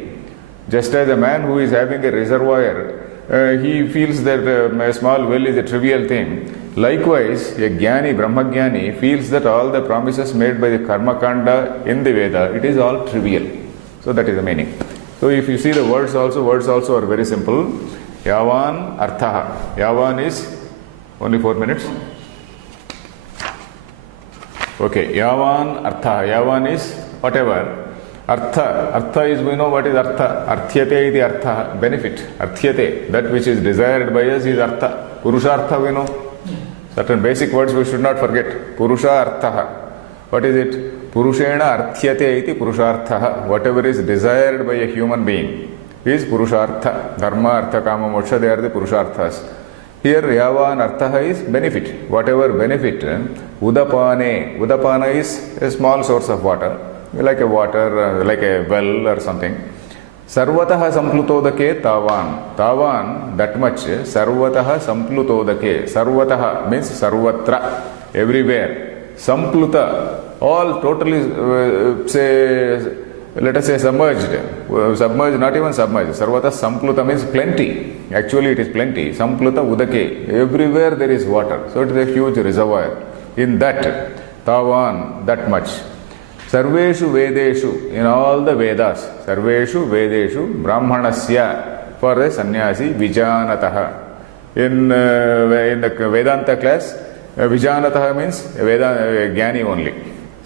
Just as a man who is having a reservoir, he feels that a small well is a trivial thing. Likewise, a jnani, Brahmagyani, feels that all the promises made by the Karma Kanda in the Veda, it is all trivial. So that is the meaning. So if you see the words also are very simple. Yavan arthaha. Yavan is only 4 minutes. Okay, Yavan artha. Yavan is whatever. Artha is, we know what is artha. Arthyate iti artha. Benefit. Arthyate. That which is desired by us is artha. Purushartha we know. Certain basic words we should not forget. Purusha arthaha. What is it? Purushena arthyate iti purushartha. Whatever is desired by a human being is purushartha. Dharma, artha, kama, moksha, they are the purusharthas. Here Yavan arthaha is benefit. Whatever benefit, udapane. Udapana is a small source of water, like a well or something. Sarvataha samplutodake tavan. Tavan, that much. Sarvataha samplutodake. Sarvataha means sarvatra, everywhere. Sampluta, all totally, let us say submerged. Submerged, not even submerged. Sarvata sampluta means plenty. Actually, it is plenty. Sampluta udake. Everywhere there is water. So it is a huge reservoir. In that, tavan, that much. Sarveshu vedeshu, in all the Vedas. Sarveshu vedeshu, brahmanasya, for a sannyasi, vijanataha. In the Vedanta class, vijanataha means jnani only.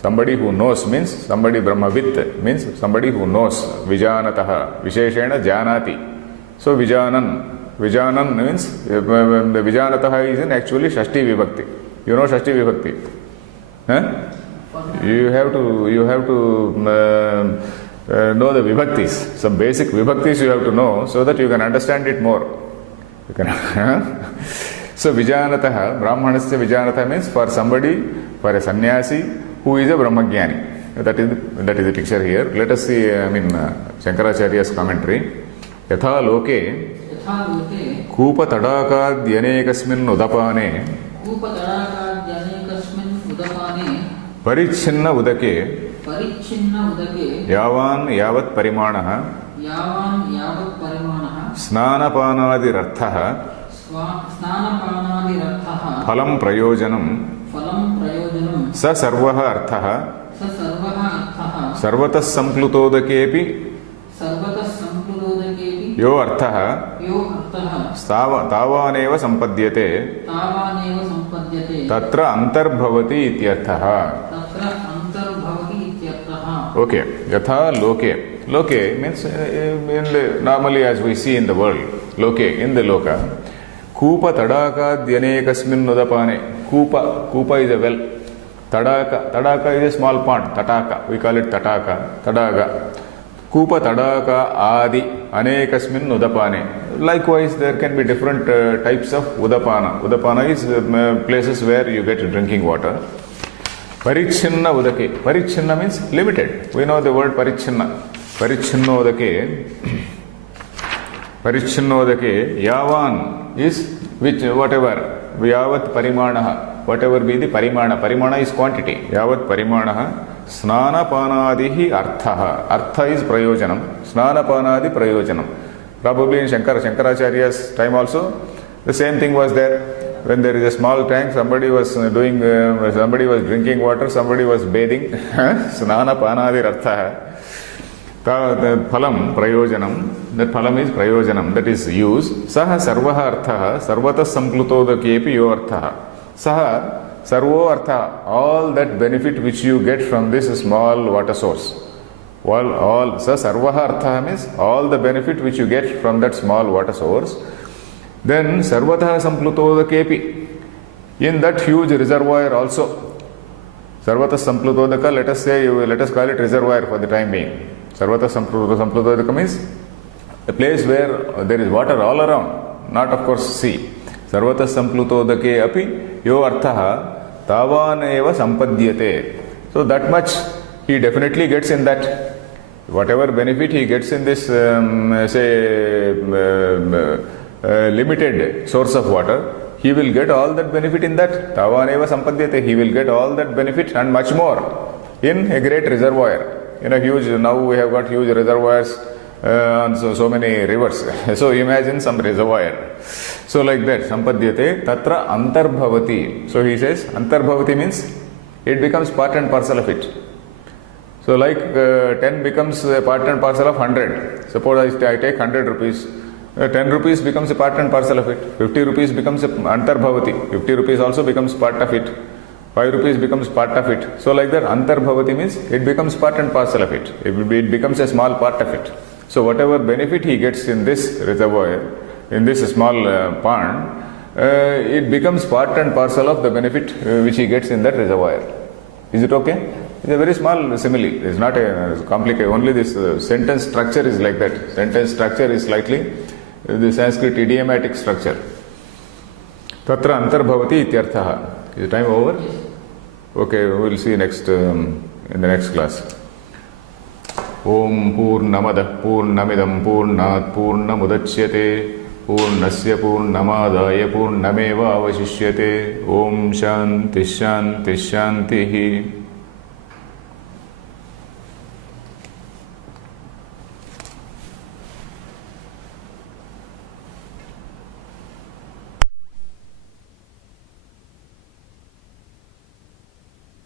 Somebody who knows means somebody brahmavit means somebody who knows. Vijanataha, visheshena janati. So vijanan means the vijanataha is in actually shashti vibhakti. You know shashti vibhakti? Huh? You have to know the vibhaktis. Some basic vibhaktis you have to know so that you can understand it more. You can. So vijanataha, brahmanasya vijanataha means for somebody, for a sannyasi who is a brahmagyani. That is the picture here. Let us see, Shankaracharya's commentary. Yatha loke koopa tadakadyanekasmin udapane parichinna udake yavan yavat parimanaha snanapanadirathaha phalam prayojanam sa sarvaha arthaha sarvatas samplutodakepi yo arthaha tavaneva sampadhyate tatra antarbhavati ityarthaha. Okay, yatha loke. Loke means normally as we see in the world. Loke, in the loka. Koopa tadaka dyanekasmin nudapane. Koopa is a well. Tadaka is a small pond. Tataka, we call it tadaga. Koopa tadaka adi anekasmin udapane. Likewise, there can be different types of udapana. Udapana is places where you get drinking water. Parichinna udake. Parichinna means limited. We know the word parichinna. Parichinna udake. Parichinna udake. Yavan is which whatever. Yavat parimanaha. Whatever be the parimana. Parimana is quantity. Yavat parimanaha. Snanapanadihi artha. Artha is prayojanam. Snanapanadi prayojanam. Probably in Shankaracharya's time also, the same thing was there. When there is a small tank, somebody was drinking water, somebody was bathing. Snana panadi artha. The phalam prayojanam. That phalam is prayojanam. That is use. Saha sarvaha artha. Sarvata samplutodakyepi yo artha. Saha sarvo artha. All that benefit which you get from this small water source. Sarvaha artha means all the benefit which you get from that small water source. Then sarvatah samplutodakyepi. In that huge reservoir also. Sarvatah samplutodaka, let us call it reservoir for the time being. Sarvatah samplutodaka means a place where there is water all around, not of course sea. Sarvatah samplutodake api yo arthaha tavaneva sampadhyate. So that much he definitely gets in that. Whatever benefit he gets in this, limited source of water, he will get all that benefit in that. Tavaneva sampadhyate. He will get all that benefit and much more in a great reservoir. In a huge, now we have got huge reservoirs and so many rivers. So imagine some reservoir. So like that, sampadhyate, tatra antarbhavati. So he says, antarbhavati means it becomes part and parcel of it. So like 10 becomes a part and parcel of 100. Suppose I take 100 rupees. 10 rupees becomes a part and parcel of it. 50 rupees becomes a antarbhavati. 50 rupees also becomes part of it. 5 rupees becomes part of it. So like that, antarbhavati means it becomes part and parcel of it. It becomes a small part of it. So whatever benefit he gets in this reservoir, in this small pond, it becomes part and parcel of the benefit which he gets in that reservoir. Is it okay? It's a very small simile. It's not a complicated. Only this sentence structure is like that. Sentence structure is slightly the Sanskrit idiomatic structure. Tatra antarbhavati ityarthaha. Is the time over? Okay, we will see next in the next class. Om Purnamadah Purnamidam Purnat Purnamudachyate Purnasya Purnamadaya Purnameva Avashishyate. Om Shanti Shanti Shantihi.